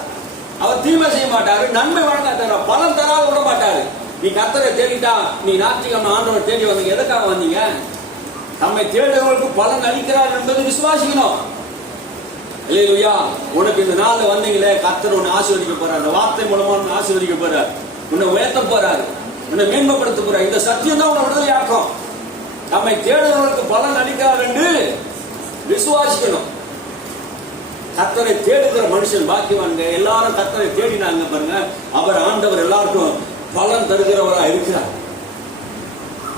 அவர் தீமை செய்ய மாட்டாரு, நன்மை வழங்காதீரார், பலன் தராத விட மாட்டாரு. நீ கர்த்தரை தேடிட்டா, நீ ஞாயிற்றுக்கிழமை ஆண்டவரை தேடி வந்தீங்க, எதுக்காக வந்தீங்க? நம்மை தேடுவதற்கு பலன் அளிக்கிறார் என்பது விசுவாசிக்கணும். அல்லேலூயா. உனக்கு இந்த நாள்ல வந்தீங்களே, கர்த்தர் உன்னை ஆசீர்வதிக்க போறார். அந்த வார்த்தை மூலமா உன்னை ஆசீர்வதிக்க போறார், உன்னை உயர்த்த போறாரு, உன்னை மேம்படுத்த போறார். இந்த சத்தியம் தான் உன்னை விடுதலையாக்கும். நம்மை தேடுவதற்கு பலன் அளிக்கிறார் என்று விசுவாசிக்கணும். கர்த்தரை தேடுகிற மனுஷன் பாக்கியவான்ங்க. எல்லாரும் கர்த்தரை தேடினாங்க பாருங்க, அவர் ஆண்டவர் எல்லாருக்கும் பலன் தருகிறவரா இருக்கிறார்.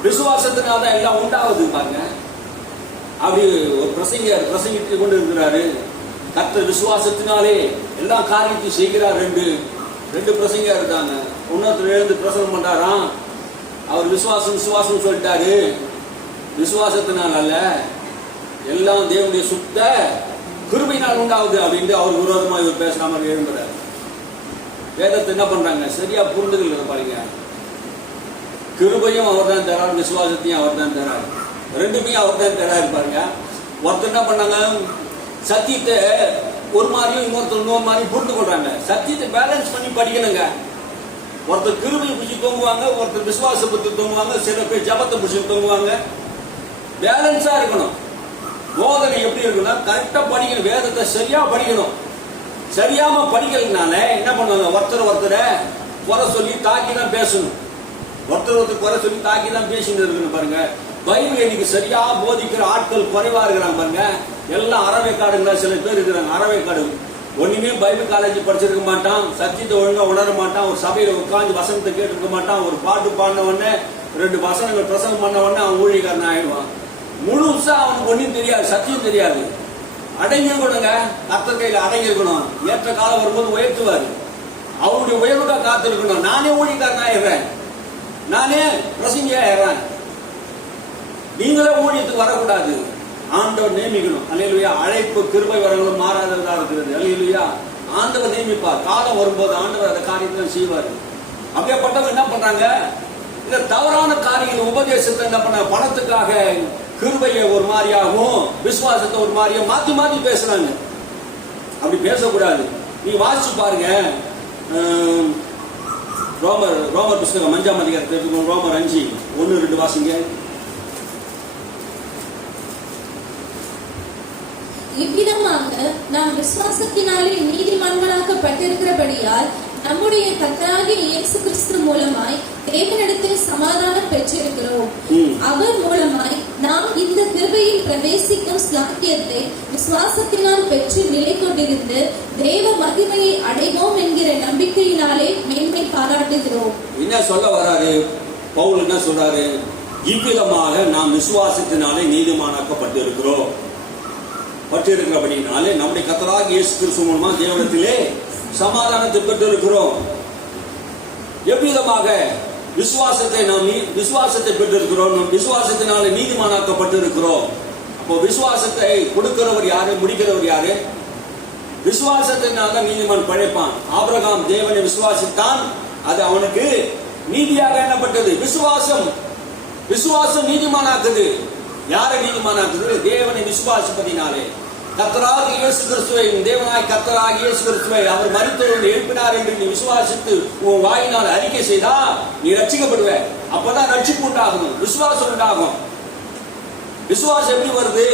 விசுவாசத்தினால்தான் எல்லாம் உண்டாவது பாருங்க. அப்படி ஒரு பிரசங்கிட்டு கொண்டு இருக்கிறாரு. கர்த்தர் விசுவாசத்தினாலே எல்லா காரியத்தையும் செய்கிறார் என்று 2 பிரசங்கியா இருந்தாங்க. இன்னொருத்தர் எழுந்து பிரசங்கம் பண்றாராம். அவர் விசுவாசம் சொல்லிட்டாரு. விசுவாசத்தினால் அல்ல, எல்லாம் தேவனுடைய சுத்த கிருபையினால் உண்டாகுது அப்படின்னு அவர் விரோதமா இவர் பேசுற மாதிரி எழும்புறாரு. வேதத்தை என்ன பண்றாங்க? சரியா புரிந்துகள் பாருங்க. கிருபையும் அவர் தான் தரார், விசுவாசத்தையும் அவர் தான் தரார், ரெண்டுமே அவர் தான் தராரு பாருங்க. ஒருத்தர் என்ன பண்ணாங்க? சத்தியத்தை ஒரு மாதிரியும் இன்னொரு மாதிரி புரிந்து கொள்றாங்க. சத்தியத்தை பேலன்ஸ் பண்ணி படிக்கணுங்க. ஒருத்தர் கிருபையை பிடிச்சி தொங்குவாங்க, ஒருத்தர் விசுவாசத்தை பற்றி தொங்குவாங்க, சில பேர் ஜபத்தை பிடிச்சி தொங்குவாங்க. பேலன்ஸா இருக்கணும். போதனை எப்படி இருக்குன்னா, கரெக்டா படிக்கணும். வேதத்தை சரியா படிக்கணும். சரியாம படிக்கிறதுனால என்ன பண்ணுவாங்க? ஒருத்தரை குறை சொல்லி தாக்கி தான் பேசணும். ஒருத்தர் குறை சொல்லி தாக்கி தான் பேசிட்டு இருக்கணும் பாருங்க. பைபிள் இன்னைக்கு சரியா போதிக்கிற ஆட்கள் குறைவா இருக்கிறாங்க பாருங்க. எல்லாம் அறவைக்காடுங்களா சில பேர் இருக்கிறாங்க. அறவைக்காடு ஒண்ணுமே பைபிள் காலேஜ் படிச்சிருக்க மாட்டான், சத்தியத்தை ஒழுங்கா உணர மாட்டான், ஒரு சபையில உட்காந்து வசனத்தை கேட்டு இருக்க மாட்டான், ஒரு பாட்டு பாடின உடனே 2 வசனங்கள் பிரசங்கம் பண்ண உடனே அவன் ஊழியக்காரன் ஆயிடுவான். முழுசா அவனுக்கு ஒன்றும் தெரியாது, சத்தியம் தெரியாது. அடங்கி இருக்கணுங்க, கர்த்தர் கையில் அடங்கி இருக்கணும். ஏற்ற காலம் வரும்போது உயர்த்துவார். அவருடைய உயர்வுக்காக காத்திருக்கணும். நானே ஊழியக்காரன் ஆயிடுறேன், நானே பிரசங்கி ஆயிடுறேன். நீங்களே ஊழியத்துக்கு வரக்கூடாது, ஆண்டவர் நியமிக்கணும். அல்லேலூயா. அழைப்பு கிருபை வரங்களும் மாறாததா இருக்கிறது. அல்லேலூயா. ஆண்டவர் நியமிப்பார். காலம் வரும்போது ஆண்டவர் அந்த காரியத்தை செய்வார். அப்படியேப்பட்டவங்க என்ன பண்றாங்க, இந்த தவறான காரியங்கள் உபதேசத்தை என்ன பண்ண, பணத்துக்காக கிருபையை ஒரு மாதிரியாகவும் விசுவாசத்தை ஒரு மாதிரியும் மாத்தி மாத்தி பேசுறாங்க. அப்படி பேசக்கூடாது. நீ வாசிச்சு பாருங்க, ரோமர் புஸ்தகம் 5ஆம் அதிகாரத்தில் ரோமர் 5:1-2 வாசிங்க. இவ்விதமாக நாம் விசுவாசத்தினாலே நீதிமான்களாக்கப்பட்டிருக்கிறபடியால் நம்முடைய கர்த்தராகிய இயேசு கிறிஸ்து மூலமாய் தேவனிடத்தில் சமாதானம் பெற்றிருக்கிறோம். அவர் மூலமாய் நாம் இந்த கிருபையில் பிரவேசிக்கும் ஸ்லாக்கியத்தை விசுவாசத்தினால் பெற்று நிலை கொண்டிருந்து தேவ மகிமையை அடைவோம் என்கிற நம்பிக்கையினாலே மேன்மை பாராட்டுகிறோம். என்ன சொல்ல வராரு பவுல்? என்ன சொல்றாரு? இவ்விதமாக நாம் விசுவாசத்தினாலே நீதிமானாக்கப்பட்டு இருக்கிறோம். பட்டிருக்கிறபடினாலே நம்முடைய கர்த்தராகிய இயேசு கிறிஸ்து மூலமா தேவனிடத்திலே சமாதானத்தை பெற்று இருக்கிறோம். எவ்விதமாக விசுவாசத்தை பெற்றிருக்கிறோம். விசுவாசத்தினாலே நீதிமானாக்கப்பட்டு இருக்கிறோம். அப்போ விசுவாசத்தை கொடுக்கிறவர் யாரு, முடிக்கிறவர் யாரு? விசுவாசத்தினால நீதிமான் பழைப்பான். ஆபிரகாம் தேவனை விசுவாசித்தான், அது அவனுக்கு நீதியாக எண்ணப்பட்டது. விசுவாசம் நீதிமானாக்குது. யாரை நீதிமானாக்குது? தேவனை விசுவாசிப்பதினாலே. கர்த்தராகிய இயேசு கிறிஸ்துவை, தேவனாய் கர்த்தராகிய இயேசு கிறிஸ்துவை அவர் மரித்தோரிலிருந்து எழுப்பினார் என்று நீ விசுவாசித்து உன் வாயினால் அறிக்கை செய்தா நீ ரட்சிக்கப்படுவ. அப்பதான் ரட்சிப்பு உண்டாகும், விசுவாசம் உண்டாகும். விசுவாசம் எப்படி வருது?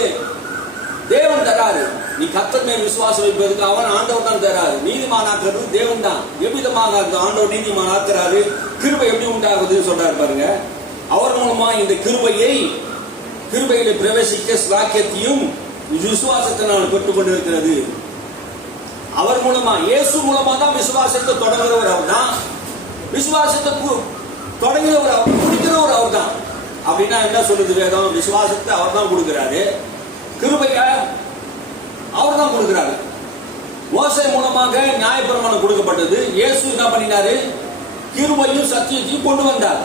தேவன் தராரு. நீ கர்த்தர் மேல் விசுவாசம் வைப்பதற்கு அவன் ஆண்டவர் தான் தராரு. நீதிமானாக்குறது தேவன் தான். எவ்விதமாக ஆண்டவர் நீதிமானாக்குறாரு? கிருபை எப்படி உண்டாகுதுன்னு சொல்றாரு பாருங்க. அவர் மூலமா இந்த கிருபையில பிரவேசிக்க ஸ்லாக்கியத்தையும் விசுவாசத்தினால் பெற்றுக் கொண்டிருக்கிறது. அவர் மூலமா, இயேசு மூலமா தான் விசுவாசத்தை தொடங்குறவர் அவர் தான். விசுவாசத்தை தொடங்குறவர் அவர், முடிக்கிறவர் அவர் தான். அப்படின்னா என்ன சொல்லுது வேதம்? விசுவாசத்தை அவர் தான் கொடுக்கிறாரு, கிருபைய அவர் தான் கொடுக்கிறாரு. மோசே மூலமாக நியாயப்பிரமாணம் கொடுக்கப்பட்டது. இயேசு என்ன பண்ணினாரு? கிருபையும் சத்தியத்தையும் கொண்டு வந்தார்.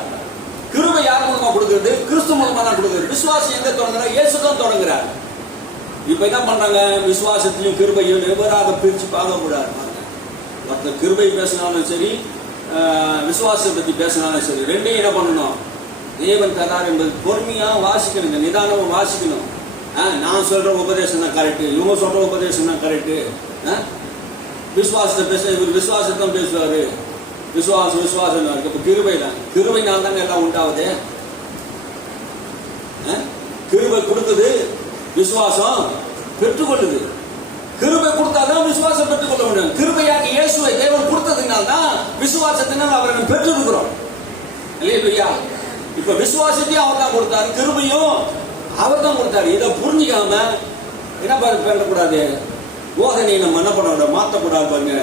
கிருபை யார் மூலமா கொடுக்கிறது? கிறிஸ்து மூலமா தான் கொடுக்கிறது. விசுவாசம் எங்க தொடங்குறாரு? இயேசு தான் தொடங்குறாரு. இப்ப என்ன பண்றாங்க? விசுவாசத்தையும் கிருபையும் வெவ்வேறாக பிரிச்சு பார்க்க கூடாது. ஒருத்தர் கிருபை பேசினாலும் சரி, விசுவாசத்தை பத்தி பேசினாலும் சரி, ரெண்டையும் என்ன பண்ணணும்? தேவன் தரார் என்பது பொறுமையா வாசிக்கணுங்க, நிதானமா வாசிக்கணும். நான் சொல்ற உபதேசம் தான் கரெக்ட், இவங்க சொல்ற உபதேசம் தான் கரெக்ட். விசுவாசத்தை பேச இவர் விசுவாசத்தான் பேசுவாரு. விசுவாசம் இருக்கு. இப்ப கிருபை தான், கிருபைனால் தாங்க எல்லாம் உண்டாவது. கிருபை கொடுக்குது, விசுவாசம் பெற்றுக்கொள்ளுது. கிருபை கொடுத்தாதான் விசுவாசம் பெற்றுக்கொள்ள முடியும். கிருபையாக இயேசுவை தேவன் கொடுத்ததுனால தான் விசுவாசத்தினால் அவரை பெற்றிருக்கிறோம். இல்லையா? இப்ப விசுவாசத்தையும் அவர் தான் கொடுத்தாரு, கிருபையும் அவர் தான் கொடுத்தாரு. இதை புரிஞ்சிக்காம என்ன பண்ணக்கூடாது? போதனையை நம்ம என்ன பண்ண மாற்றக்கூடாது. பாருங்க,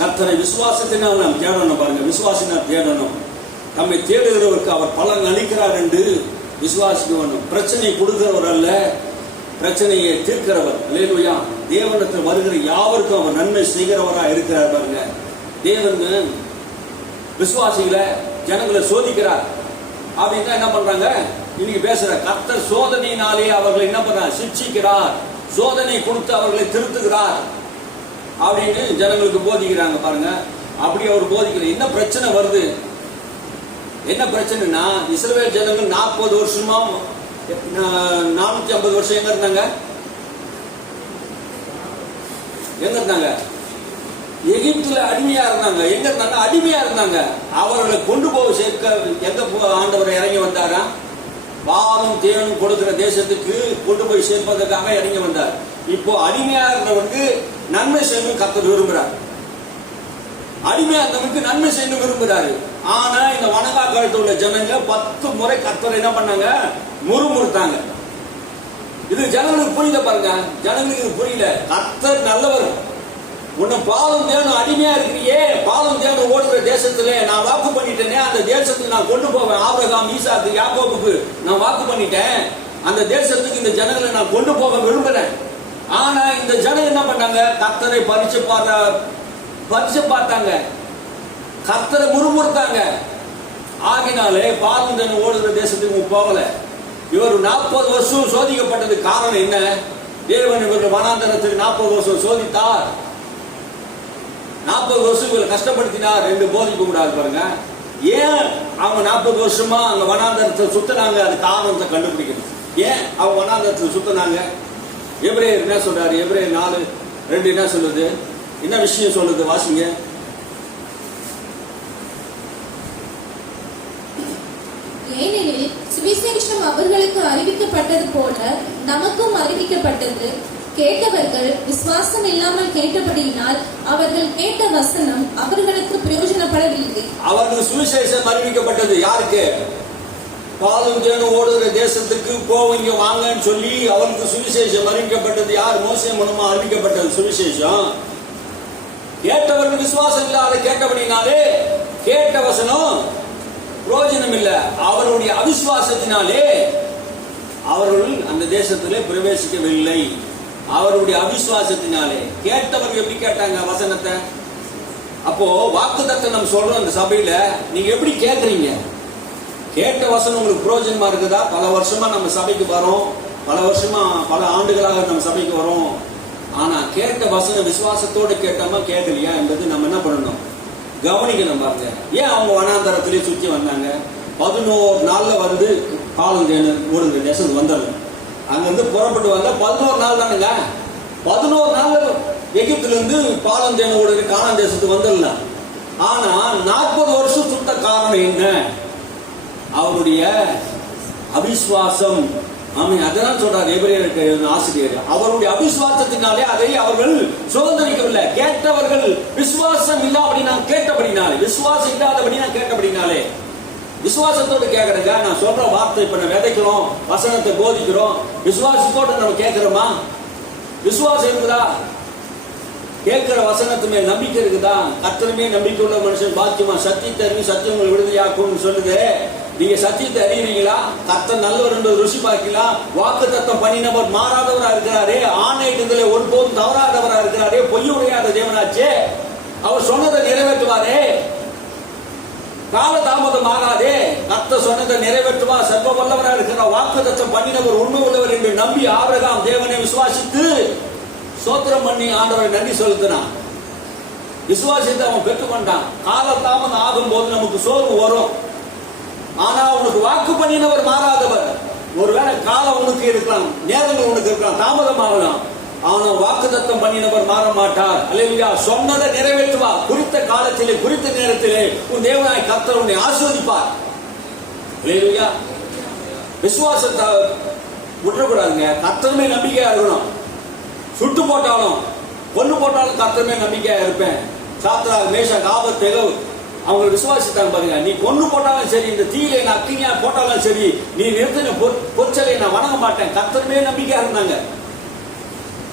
கர்த்தரை விசுவாசத்தினால் நாம் தேடணும். பாருங்க, விசுவாசினால் தேடணும். நம்மை தேடுகிறவருக்கு அவர் பலன் அளிக்கிறார் என்று விசுவாசிக்க வேண்டும். பிரச்சனை கொடுக்கிறவர் அல்ல, பிரச்சனையை தீர்க்கிறவர். அல்லேலூயா. தேவனிடத்தில் வருகிற யாவருக்கும் அவர் நன்மை செய்கிறவராக இருக்கிறார். பாருங்க, தேவன் விசுவாசிகளை ஜனங்களை சோதிக்கிறார். அப்படின்னா என்ன பண்றாங்க? இன்னைக்கு பேசுற கர்த்தர் சோதனையினாலே அவர்களை என்ன பண்றார்? சிட்சிக்கிறார். சோதனை கொடுத்து அவர்களை திருத்துகிறார் அப்படின்னு ஜனங்களுக்கு போதிக்கிறாங்க. பாருங்க, அப்படி அவர் போதிக்கிற என்ன பிரச்சனை வருது? என்ன பிரச்சனைனா, இஸ்ரவேல் ஜனங்கள் 40 வருஷமா 450 வருஷம் எங்க இருந்தாங்க? எகிப்துல அடிமையா இருந்தாங்க. எங்க இருந்தாங்க? அடிமையா இருந்தாங்க. அவர்களை கொண்டு போய் சேர்க்க எங்க ஆண்டவர் இறங்கி வந்தாரா? பாலும் தேனும் கொடுக்கிற தேசத்துக்கு கொண்டு போய் சேர்ப்பதற்காக இறங்கி வந்தார். இப்போ அடிமையா இருந்தவருக்கு நன்மை செய்யணும் கர்த்தர் விரும்புகிறார். அடிமையா இருந்தவருக்கு நன்மை செய்யணும் விரும்புகிறாரு. ஆனா இந்த வணங்கா காலத்தில் உள்ள ஜனங்க 10 முறை கர்த்தர் என்ன பண்ணாங்க? முறுமுறுத்தாங்க. இது ஜனங்களுக்கு புரியல. பாருங்க, ஜனங்களுக்கு இது புரியல. கர்த்தர் நல்லவர், உன்னை பாலும் தேனும் அடிமையா இருக்கிறியே, பாலும் தேனும் ஓடுற தேசத்துல நான் வாக்கு பண்ணிட்டேனே, அந்த தேசத்துக்கு நான் கொண்டு போவேன். ஆபிரகாம், ஈசாக்கு, யாக்கோபுக்கு நான் வாக்கு பண்ணிட்டேன். அந்த தேசத்துக்கு இந்த ஜனங்களை நான் கொண்டு போக விரும்புறேன். ஆனா இந்த ஜனம் என்ன பண்ணாங்க? கர்த்தரை பரிச்சு பார்த்தாங்க, கர்த்தரை முறுமுறுத்தாங்க. ஆகினாலே பாலும் தேனும் ஓடுற தேசத்துக்கு போகல. இவர் 40 வருஷம் சோதிக்கப்பட்டது காரணம் என்ன? தேவன் இவர்கள் வனாந்தரத்துக்கு 40 வருஷம் சோதித்தார், 40 வருஷம் இவங்களை கஷ்டப்படுத்தினார் என்று போதிக்க கூடாது பாருங்க. ஏன் அவங்க 40 வருஷமா அங்க வனாந்தரத்தை சுத்தினாங்க? அது காரணத்தை கண்டுபிடிக்கணும். ஏன் அவங்க வனாந்தரத்தை சுத்தினாங்க? எபிரேயர் என்ன சொல்றாரு? எபிரேயர் 4:2 என்ன சொல்லுது? என்ன விஷயம் சொல்லுது? வாசிங்க. ஏனெனில் சுவிசேஷம் அவர்களுக்கு அறிவிக்கப்பட்டது போல நமக்கும் அறிவிக்கப்பட்டது. கேட்டவர்கள் விசுவாசம் இல்லாமல் கேட்டபடியினால் அவர்கள் கேட்ட வசனம் அவர்களுக்கு பிரயோஜனப்படவில்லை. அவர்கள் சுவிசேஷம் அறிவிக்கப்பட்டது யாருக்கு? பாலும் தேனும் ஓடுகிற தேசத்துக்கு போவீங்க வாங்கன்னு சொல்லி அவருக்கு சுவிசேஷம் அறிவிக்கப்பட்டது. யார்? மோசே மூலமா அறிவிக்கப்பட்டது சுவிசேஷம். கேட்டவர்கள் விசுவாசம் இல்லாத கேட்டபடினாலே கேட்ட வசனம் பிரயோஜனம் இல்லை. அவருடைய அவிசுவாசத்தினாலே அவர்கள் அந்த தேசத்திலே பிரவேசிக்கவில்லை. அவருடைய அவிசுவாசத்தினாலே. கேட்டவர்கள் எப்படி கேட்டாங்க வசனத்தை? அப்போ வாக்குத்தத்தம் நம்ம சொல்றோம் அந்த சபையில, நீங்க எப்படி கேட்கறீங்க? கேட்ட வசனம் உங்களுக்கு பிரயோஜனமா இருக்குதா? பல வருஷமா நம்ம சபைக்கு வரோம், பல வருஷமா பல ஆண்டுகளாக நம்ம சபைக்கு வரோம். ஆனா கேட்ட வசனம் விசுவாசத்தோடு கேட்டோமா கேட்கலையா என்பது நம்ம என்ன பண்ணணும்? கவனிக்கணும் பாருங்க. ஏன் அவங்க வனாந்தரத்திலே சுற்றி வந்தாங்க? 11 நாள்ல வந்து பாலும் தேனும் ஓடுகிற தேசம் வந்துடல. அங்கிருந்து புறப்பட்டு வந்த 11 நாள் தானுங்க. 11 நாள் எகிப்துல இருந்து பாலும் தேனும் ஓடுகிற கானான் தேசத்துக்கு வந்துடலாம். ஆனா 40 வருஷம் சுத்த காரணம் என்ன? அவருடைய அவிசுவாசம். அதனால் சொல்றாரு எபிரேயர் ஆசிரியர், அவருடைய அவிசுவாசத்தினாலே அதை அவர்கள் சுதந்திரிக்கவில்லை. கேட்டவர்கள் விசுவாசம் இல்லாதபடி நான் கேட்டபடினாலே, விசுவாசம் இல்லாதபடி நான் கேட்டபடினாலே. விசுவாசத்தோடு கேட்கறங்க. நான் சொல்ற வார்த்தை இப்ப நம்ம விதைக்கிறோம், வசனத்தை போதிக்கிறோம், விசுவாசத்தோடு நம்ம கேட்கிறோமா? விசுவாசம் இருக்குதா? கேட்கிற வசனத்துமே நம்பிக்கை இருக்குதா? கர்த்தருமே நம்பிக்கை உள்ள மனுஷன் பாக்கியமா. சத்தியத்தை அறிவி சத்தியம் உங்களை விடுதலையாக்கும் சொல்லுது. நீங்க சத்தியத்தை அறிவீங்களா? கர்த்தர் நல்லவர் என்று ருசி பார்க்கலாம். வாக்கு தத்தம் பண்ணினவர் மாறாதவரா இருக்கிறாரே, ஆணையிடுதலை ஒருபோதும் தவறாதவரா இருக்கிறாரே, பொய்யுரையாத தேவனாச்சே. அவர் சொன்னதை நிறைவேற்றுவாரே, கால தாமதம் ஆகாதே. கர்த்தர் சொன்னதை நிறைவேற்றுவா. சர்வ வல்லவரா இருக்கிறார். வாக்கு தத்தம் பண்ணினவர் உண்மை உள்ளவர் என்று நம்பி ஆபிரகாம் தேவனை விசுவாசித்து சோத்திரம் பண்ணி ஆண்டவரை நன்றி செலுத்தினான். விசுவாசித்து அவன் பெற்றுக்கொண்டான். கால தாமதம் ஆகும் போது நமக்கு சோர்வு வரும். ஆனா உனக்கு வாக்கு பண்ணினவர் மாறாதவர். ஒருவேளை காலம் உனக்கு இருக்கலாம், நேரங்கள் உனக்கு இருக்கலாம், தாமதம் ஆகலாம். ஆனா வாக்கு தத்தம் பண்ணினவர் மாற மாட்டார். அல்லேலூயா. சொன்னதை நிறைவேற்றுவார். குறித்த காலத்திலே குறித்த நேரத்திலே உன் தேவனாய் கர்த்தர் உன்னை ஆசீர்வதிப்பார். அல்லேலூயா. விசுவாசத்தை விட்டுறக்கூடாதுங்க. கர்த்தருமே நம்பிக்கையா இருக்கணும். சுட்டு போட்டாலும் கொண்டு போட்டாலும் கர்த்தருமே நம்பிக்கையா இருப்பேன். சாத்ராக், மேஷாக், ஆபேத்நேகோ அவங்க விசுவாசித்தாங்க பாருங்க. நீ கொண்டு போட்டாலும் சரி, இந்த தீயில நான் அக்கினியா போட்டாலும் சரி, நீ நிறுத்தின பொற்சலை நான் வணங்க மாட்டேன். கர்த்தருமே நம்பிக்கையா இருந்தாங்க.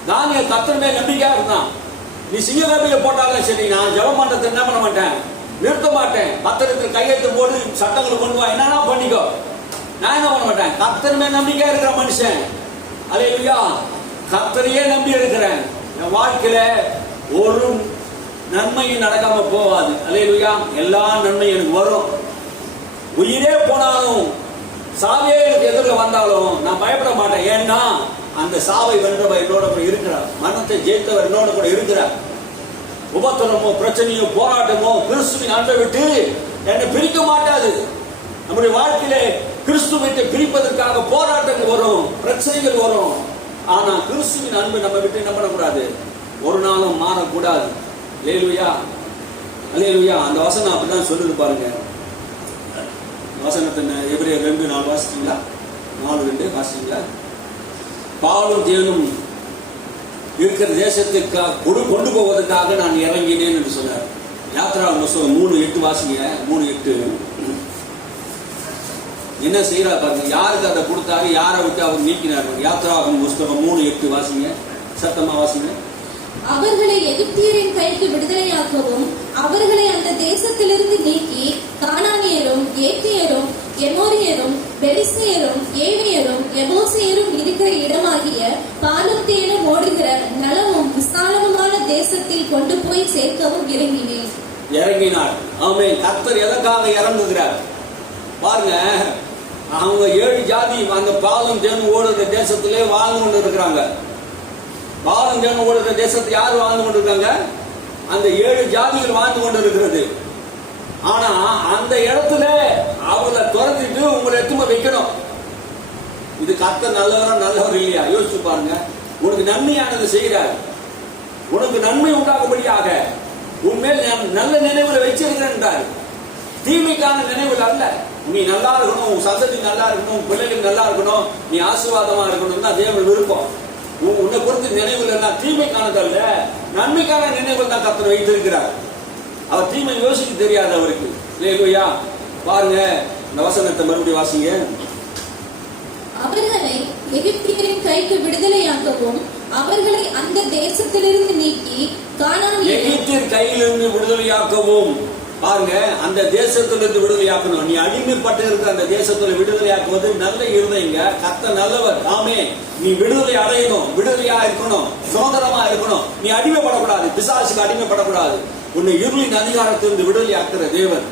தானியேல் கர்த்தருமே நம்பிக்கையா இருந்தான். நீ சிங்கக்கபில போட்டாலும் சரி, நான் ஜெபம் பண்றதை என்ன பண்ண மாட்டேன், நிறுத்த மாட்டேன். பத்திரத்தில் கையெழுத்து போட்டு சட்டங்கள் கொண்டு வா, என்னன்னா பண்ணிக்கோ, நான் என்ன பண்ண மாட்டேன். கர்த்தருமே நம்பிக்கையா இருக்கிற மனுஷன். அல்லேலூயா. கர்த்தரையே நம்பி இருக்கிறேன். என் வாழ்க்கையில ஒரு நன்மையும் நடக்காம போவாது. அல்லேலூயா. எல்லா நன்மையும் எனக்கு வரும். உயிரே போனாலும் சாவே எனக்கு எதிரில் வந்தாலும் நான் பயப்பட மாட்டேன். ஏன்னா அந்த சாவை வென்றவர் என்னோட கூட இருக்கிறார். மரணத்தை ஜெயித்தவர் என்னோட கூட இருக்கிறார். உபத்திரமோ பிரச்சனையோ போராட்டமோ கிறிஸ்துவின் அன்பை விட்டு என்னை பிரிக்க மாட்டாது. நம்முடைய வாழ்க்கையிலே கிறிஸ்துவை பிரிப்பதற்காக போராட்டங்கள் வரும், பிரச்சனைகள் வரும். ஆனா கிறிஸ்துவின் அன்பு நம்ம விட்டு என்ன பண்ணக்கூடாது, ஒரு நாளும் மாறக்கூடாது. அல்லேலூயா. அல்லேலூயா. அந்த வசனம் அப்படிதான் சொல்லுது பாருங்க. வசனத்தை எபிரேயர் 2:4 வாசிச்சீங்களா? 4:2 வாசிச்சீங்களா? பாலும் தேனும் இருக்கிற தேசத்துக்காக கொண்டு போவதற்காக நான் இறங்கினேன் என்று சொன்னார். யாத்ராகமம் புத்தகம் 3:8 வாசிங்க. 3:8 என்ன செய்யறாரு பாருங்க. யாருக்கு அதை கொடுத்தாரு, யாரை விட்டு அவர் நீக்கினார். யாத்ராகமம் புத்தகம் 3:8 வாசிங்க. சத்தமா வாசிங்க. அவர்களை எகிப்தியரின் கைக்கு விடுதலையாக்கவும் அவர்களை அந்த தேசத்திலிருந்து நீக்கி கானானியரும் ஏத்தியரும் எமோரியரும் பெலிஸ்தியரும் ஏவியரும் எபூசியரும் இருக்கிற இடமாகிய பாலும் தேனும் ஓடுகிற நலமும் விசாலமுமான தேசத்தில் கொண்டு போய் சேர்க்கவும் இறங்கினார். ஆமென். கர்த்தர் எதற்காக இறங்குகிறார் பாருங்க. அவங்க 7 ஜாதி அந்த பாலும் தேனும் ஓடுற தேசத்திலே வாழ்ந்து கொண்டு இருக்கிறாங்க. பாலும் தேனும் ஓடுற தேசத்தை யார் வாழ்ந்து கொண்டு இருக்காங்க? அந்த 7 ஜாதிகள் வாழ்ந்து கொண்டு இருக்கிறது. ஆனா அந்த இடத்துல அவங்களை துரத்திட்டு உங்களை எத்துமை வைக்கணும். இது கர்த்தர் நல்லவர் இல்லையா? யோசிச்சு பாருங்க. உனக்கு நன்மையானது செய்கிறார். உனக்கு நன்மை உண்டாகும்படியாக உண்மையில் நல்ல நினைவுல வச்சிருக்கிறேன். தீமைக்கான நினைவுகள் அல்ல. நீ நல்லா இருக்கணும், உன் சந்ததி நல்லா இருக்கணும், பிள்ளைகள் நல்லா இருக்கணும், நீ ஆசீர்வாதமா இருக்கணும் தான் தேவன் விருப்பம். உன்னை பொறுத்து நினைவுகள் எல்லாம் தீமைக்கானது அல்ல, நன்மைக்கான நினைவுகள் தான் கர்த்தர் வைத்திருக்கிறார். அவர் தீமை யோசிக்க தெரியாது அவருக்கு. இல்லையா? பாருங்க இந்த வசனத்தை மறுபடியும் வாசிங்க. அவர்களை எகிப்தியரின் கைக்கு விடுதலையாக்கவும் அவர்களை அந்த தேசத்திலிருந்து நீக்கி எகிப்தியர் கையிலிருந்து விடுதலையாக்கவும். பாருங்க, அந்த தேசத்திலிருந்து விடுதலையாக்கணும். நீ அடிமைப்பட்டு இருக்கிற அந்த தேசத்துல விடுதலையாக்குவது நல்ல இருந்தீங்க. கர்த்தர் நல்லவர். ஆமே. நீ விடுதலை அடையணும், விடுதலையா இருக்கணும், சுதந்திரமா இருக்கணும். நீ அடிமைப்படக்கூடாது, பிசாசுக்கு அடிமைப்படக்கூடாது. உன்னை இருளின் அதிகாரத்திலிருந்து விடுதலையாக்குற தேவன்.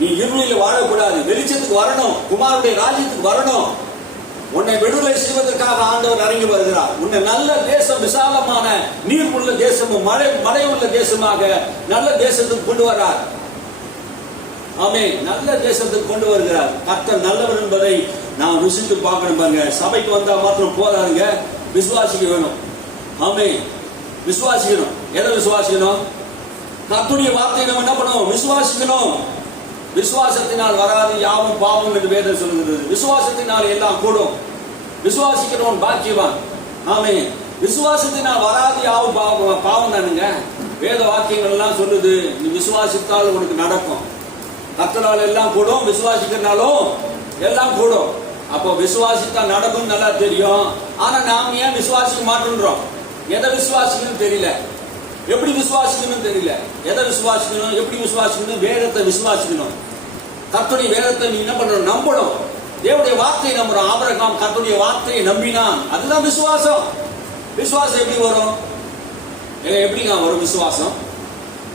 நீ இருளில் வாழக்கூடாது, வெளிச்சத்துக்கு வரணும், குமாரனுடைய ராஜ்யத்துக்கு வரணும். உன்னை விடுதலை செய்வதற்காக ஆண்டவர் இறங்கி வருகிறார். உன்னை நல்ல தேசம், விசாலமான நீர் உள்ள தேசமும் மழை உள்ள தேசமாக நல்ல தேசத்துக்கு கொண்டு வர்றார். ஆமே. நல்ல தேசத்துக்கு கொண்டு வருகிறார். கர்த்தர் நல்லவர் என்பதை நாம் ருசித்து பார்க்கணும். பாருங்க, சபைக்கு வந்தா மாத்திரம் போதாதுங்க, விசுவாசிக்க வேணும். ஆமே. விசுவாசிக்கணும். எதை விசுவாசிக்கணும்? கர்த்தருடைய வார்த்தையை நம்ம என்ன பண்ணணும்? விசுவாசிக்கணும். விசுவாசத்தினால் வராது யாவும் பாவம் என்று வேதம் சொல்லுகிறது. விசுவாசத்தினால் எல்லாம் கூடும். விசுவாசிக்கிறவன் பாக்கியவான். ஆமே. விசுவாசத்தினால் வராது யாவும் பாவம் தானுங்க. வேத வாக்கியங்கள் எல்லாம் சொல்லுது. நீ விசுவாசித்தால் உனக்கு நடக்கும். கர்த்தரால் எல்லாம் கூடும், விசுவாசிக்கிறனாலும் எல்லாம் கூடும். அப்போ விசுவாசித்தா நடக்கும் நல்லா தெரியும். ஆனா நாம் ஏன் விசுவாசிக்க மாட்டோம்ன்றோம்? எதை விசுவாசிக்கணும் தெரியல, எப்படி விசுவாசிக்கணும் தெரியல. எதை விசுவாசிக்கணும், எப்படி விசுவாசிக்கணும்? வேதத்தை விசுவாசிக்கணும். கர்த்தருடைய வேதத்தை நீ என்ன பண்றோம்? நம்பணும். தேவனுடைய வார்த்தையை நம்புறோம். ஆபிரகாம் கர்த்தருடைய வார்த்தையை நம்பினான். அதுதான் விசுவாசம். விசுவாசம் எப்படி வரும்? எப்படிங்க வரும் விசுவாசம்?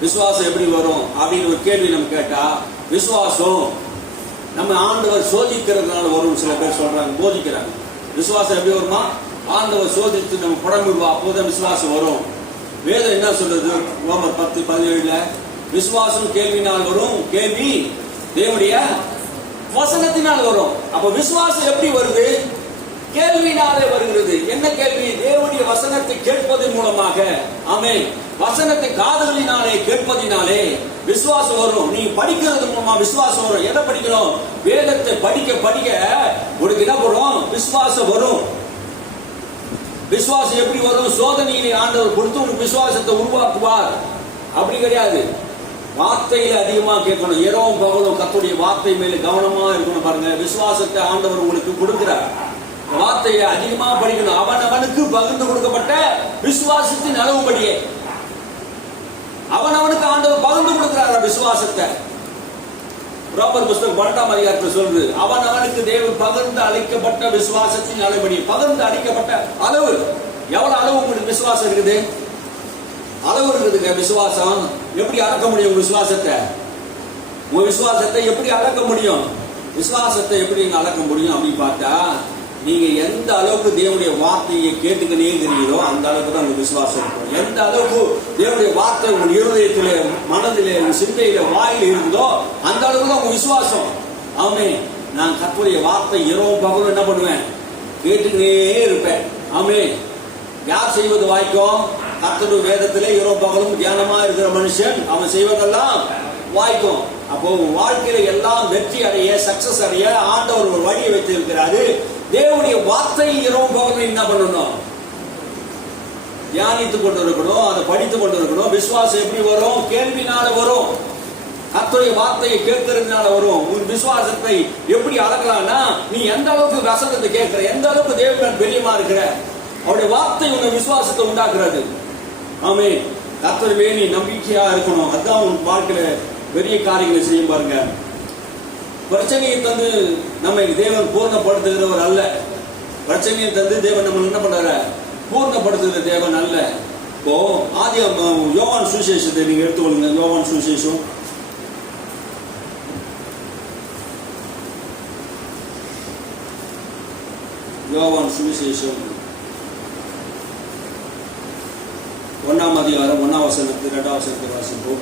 விசுவாசம் எப்படி வரும் அப்படின்னு ஒரு கேள்வி நம்ம கேட்டா, விசுவாசம் நம்ம ஆண்டவர் சோதிக்கிறதுனால வரும். சில பேர் சொல்றாங்க, போதிக்கிறாங்க. விசுவாசம் எப்படி வருமா? ஆண்டவர் சோதித்து நம்ம புடம்பிடுவா, அப்போதான் விசுவாசம் வரும். வேதம் என்ன சொல்றது? ரோமர் 10:17 விசுவாசம் கேள்வினால் வரும், கேள்வி தேவனுடைய வசனத்தினால் வரும். அப்ப விசுவாசம் எப்படி வருது? கேள்வினாலே வருகிறது. என்ன கேள்வி? தேவனுடைய வசனத்தை கேட்பதன் மூலமாக. ஆமே. வசனத்தை காதுகளினாலே கேட்பதினாலே விசுவாசம் வரும். நீ படிக்கிறது மூலமா விசுவாசம் வரும். எதை படிக்கணும்? வேதத்தை படிக்க படிக்க உனக்கு என்ன வரும்? விசுவாசம் வரும். விசுவாசம் எப்படி வரும்? சோதனையிலே ஆண்டவர் கொடுத்து உனக்கு விசுவாசத்தை உருவாக்குவார். அப்படி கிடையாது. வார்த்தையில அதிகமா கேட்கணும். இரவும் பகலும் கர்த்தருடைய வார்த்தை மேல கவனமா இருக்கணும். பாருங்க, விசுவாசத்தை ஆண்டவர் உங்களுக்கு கொடுக்கிறார். வார்த்தையை அதிகமா படிக்கணும். அவனவனுக்கு பகிர்ந்து கொடுக்கப்பட்ட விசுவாசத்தின் அளவுபடியே அவனவனுக்கு ஆண்டவர் பகிர்ந்து கொடுக்கிறார் விசுவாசத்தை. ரோமர் புத்தகம் 12ஆம் அதிகாரத்தில் சொல்றது, அவனவனுக்கு தேவன் பகிர்ந்து அளிக்கப்பட்ட விசுவாசத்தின் அளவுபடி. பகிர்ந்து அளிக்கப்பட்ட அளவு. எவ்வளவு அளவு உங்களுக்கு விசுவாசம் இருக்குது? அளவு இருக்குதுங்க. விசுவாசம் எப்படி அளக்க முடியும்? விசுவாசத்தை, உங்க விசுவாசத்தை எப்படி அளக்க முடியும்? விசுவாசத்தை எப்படி அளக்க முடியும் அப்படின்னு பார்த்தா, நீங்க எந்த அளவுக்கு தேவனுடைய வார்த்தையை கேட்டுக்கனே இருக்கிறீங்களோ அந்த அளவுக்கு தான் உங்களுக்கு விசுவாசம் இருக்கும். எந்த அளவுக்கு தேவனுடைய வார்த்தை உங்க இருதயத்திலே, மனதிலே, உங்க சிந்தையில, வாயில இருக்குதோ அந்த அளவுக்கு தான் உங்க விசுவாசம். ஆமே. நான் கர்த்தருடைய வார்த்தை இரவும் பகலும் என்ன பண்ணுவேன்? கேட்டுக்கினே இருப்பேன். ஆமே. யார் செய்வது வாய்க்கும்? கர்த்தருடைய வேதத்திலே இரவும் பகலும் தியானமா இருக்கிற மனுஷன் அவன் செய்வதெல்லாம் வாய்க்கும். அப்போ வாழ்க்கையில எல்லாம் வெற்றி அடைய, சக்சஸ் அடைய ஆண்டவர் ஒரு வழியை வைத்திருக்கிறாரு. தேவனுடைய வார்த்தை இரவும் பகலும் என்ன பண்ணணும்? தியானித்துக் கொண்டு இருக்கணும், அதை படித்துக் கொண்டு இருக்கணும். விசுவாசம் எப்படி வரும்? கேள்வினால வரும். கர்த்தருடைய வார்த்தையை கேட்கறதுனால வரும். உன் விசுவாசத்தை எப்படி அளக்கலாம்னா, நீ எந்த அளவுக்கு வசனத்தை கேட்கிற, எந்த அளவுக்கு தேவன் பெரியமா இருக்கிற, அவருடைய வார்த்தை உங்க விசுவாசத்தை உண்டாக்குறது. ஆமென். கர்த்தர் மேல் நம்பிக்கையா இருக்கணும். அதுதான் உன் வாழ்க்கையில பெரிய காரியங்களை செய்யும் பாருங்க. பிரச்சனையை தந்து நம்மை தேவன் பூர்ணப்படுத்துகிறவர் அல்ல. பிரச்சனையை தந்து தேவன் நம்ம என்ன பண்றாரு? பூர்ணப்படுத்துகிற தேவன் அல்ல. இப்போ ஆதி யோவான் சுவிசேஷத்தை நீங்க எடுத்துக்கொள்ளுங்க. யோவான் சுவிசேஷம் யோவான் சுவிசேஷம் 1ஆம் அதிகாரம் 1ஆம் வசனத்தில் 2ஆம் வசனத்தை வாசிப்போம்.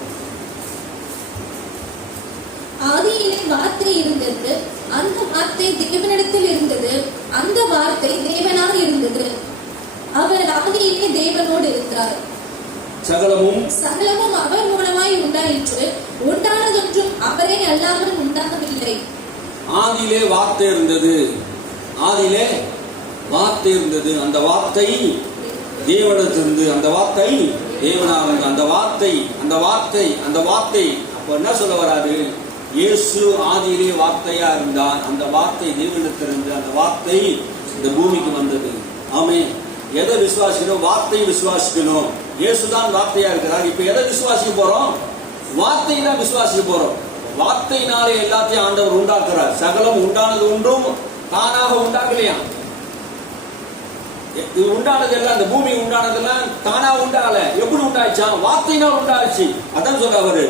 ஆதியிலே வார்த்தை இருந்தது, அந்த வார்த்தை தேவனிடத்தில் இருந்தது, அந்த வார்த்தை தேவனாக இருந்தது, அவர் ஆதியிலே தேவனோடு இருந்தார். சகலமும் அவர் மூலமாய் உண்டாயிற்று, உண்டானதொன்றும் அவரே அல்லாமல் உண்டாகவில்லை. ஆதியிலே வார்த்தை இருந்தது, ஆதியிலே வார்த்தை இருந்தது, அந்த வார்த்தை தேவனிடத்திலிருந்து, அந்த வார்த்தை தேவனாக இருந்தது, அந்த வார்த்தை அந்த வார்த்தை அந்த வார்த்தை. அப்ப என்ன சொல்ல வராது? இயேசு ஆதியிலே வார்த்தையா இருந்தார், அந்த வார்த்தை தேவனிடத்திலிருந்து, அந்த வார்த்தை இந்த பூமிக்கு வந்தது. ஆமென். எதை விசுவாசிக்கணும்? வார்த்தையை விசுவாசிக்கணும். இயேசுதான் வார்த்தையா இருக்கிறார். இப்ப எதை விசுவாசிக்க போறோம்? வார்த்தையை தான் விசுவாசிக்க போறோம். வார்த்தையினாலே எல்லாத்தையும் ஆண்டவர் உண்டாக்குறார். சகலம் உண்டானது ஒன்றும் தானாக உண்டாக்கலையா? இது உண்டானது எல்லாம், இந்த பூமி உண்டானதெல்லாம் தானா உண்டாகல. எப்படி உண்டாச்சா? வார்த்தையினால் உண்டாச்சு. அதான் சொல்ற அவரு,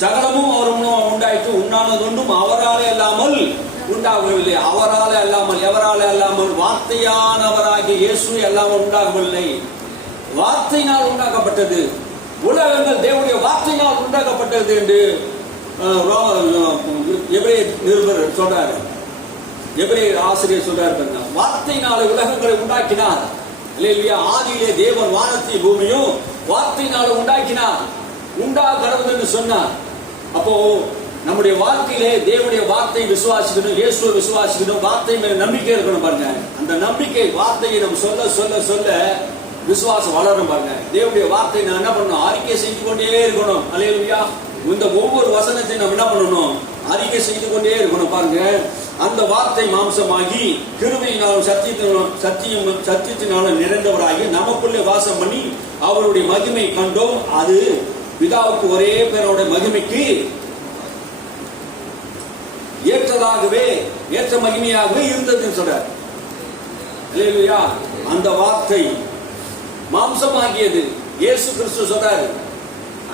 சகலமும் அவர் உண்டாயிற்று, உண்டானது ஒன்றும் அவராலே அல்லாமல் உண்டாகவில்லை. அவராலே அல்லாமல், எவராலே அல்லாமல்? வார்த்தையானவராகிய இயேசு அல்லாமல் உண்டாகவில்லை. வார்த்தையினால் உண்டாக்கப்பட்டது. உலகங்கள் தேவனுடைய வார்த்தையினால் உண்டாக்கப்பட்டது என்று எபிரேயர் நிருபர் சொல்றாரு. எபிரேயர் ஆசிரியர் சொல்றாரு, வார்த்தையினாலே உலகங்களை உண்டாக்கினார். இல்லையா? ஆதியிலே தேவன் வானத்தை பூமியும் வார்த்தையினால உண்டாக்கினார். கடவுள் என்று சொன்னார். அப்போ நம்முடைய வாழ்க்கையிலே தேவனுடைய வார்த்தை விசுவாசிக்கணும், இயேசுவை விசுவாசிக்கணும், வார்த்தை மேல நம்பிக்கை இருக்கணும் பாருங்க. அந்த நம்பிக்கை வார்த்தையை நம்ம சொல்ல சொல்ல சொல்ல விசுவாசம் வளரும் பாருங்க. தேவனுடைய வார்த்தை நான் என்ன பண்ணணும்? அறிக்கை செய்து கொண்டே இருக்கணும். அல்லேலூயா. இந்த ஒவ்வொரு வசனத்தையும் நம்ம என்ன பண்ணணும்? அறிக்கை செய்து கொண்டே இருக்கணும் பாருங்க. அந்த வார்த்தை மாம்சமாகி கிருபையினாலும் சத்தியத்தினாலும் நிறைந்தவராகி நமக்குள்ளே வாசம் பண்ணி அவருடைய மகிமை கண்டோம். அது பிதாவுக்கு ஒரே பேரோட மகிமைக்கு ஏற்றதாகவே, ஏற்ற மகிமையாகவே இருந்ததுன்னு சொல்றார். அல்லேலூயா. அந்த வார்த்தை மாம்சமாகியது. இயேசு கிறிஸ்து சொல்றாரு,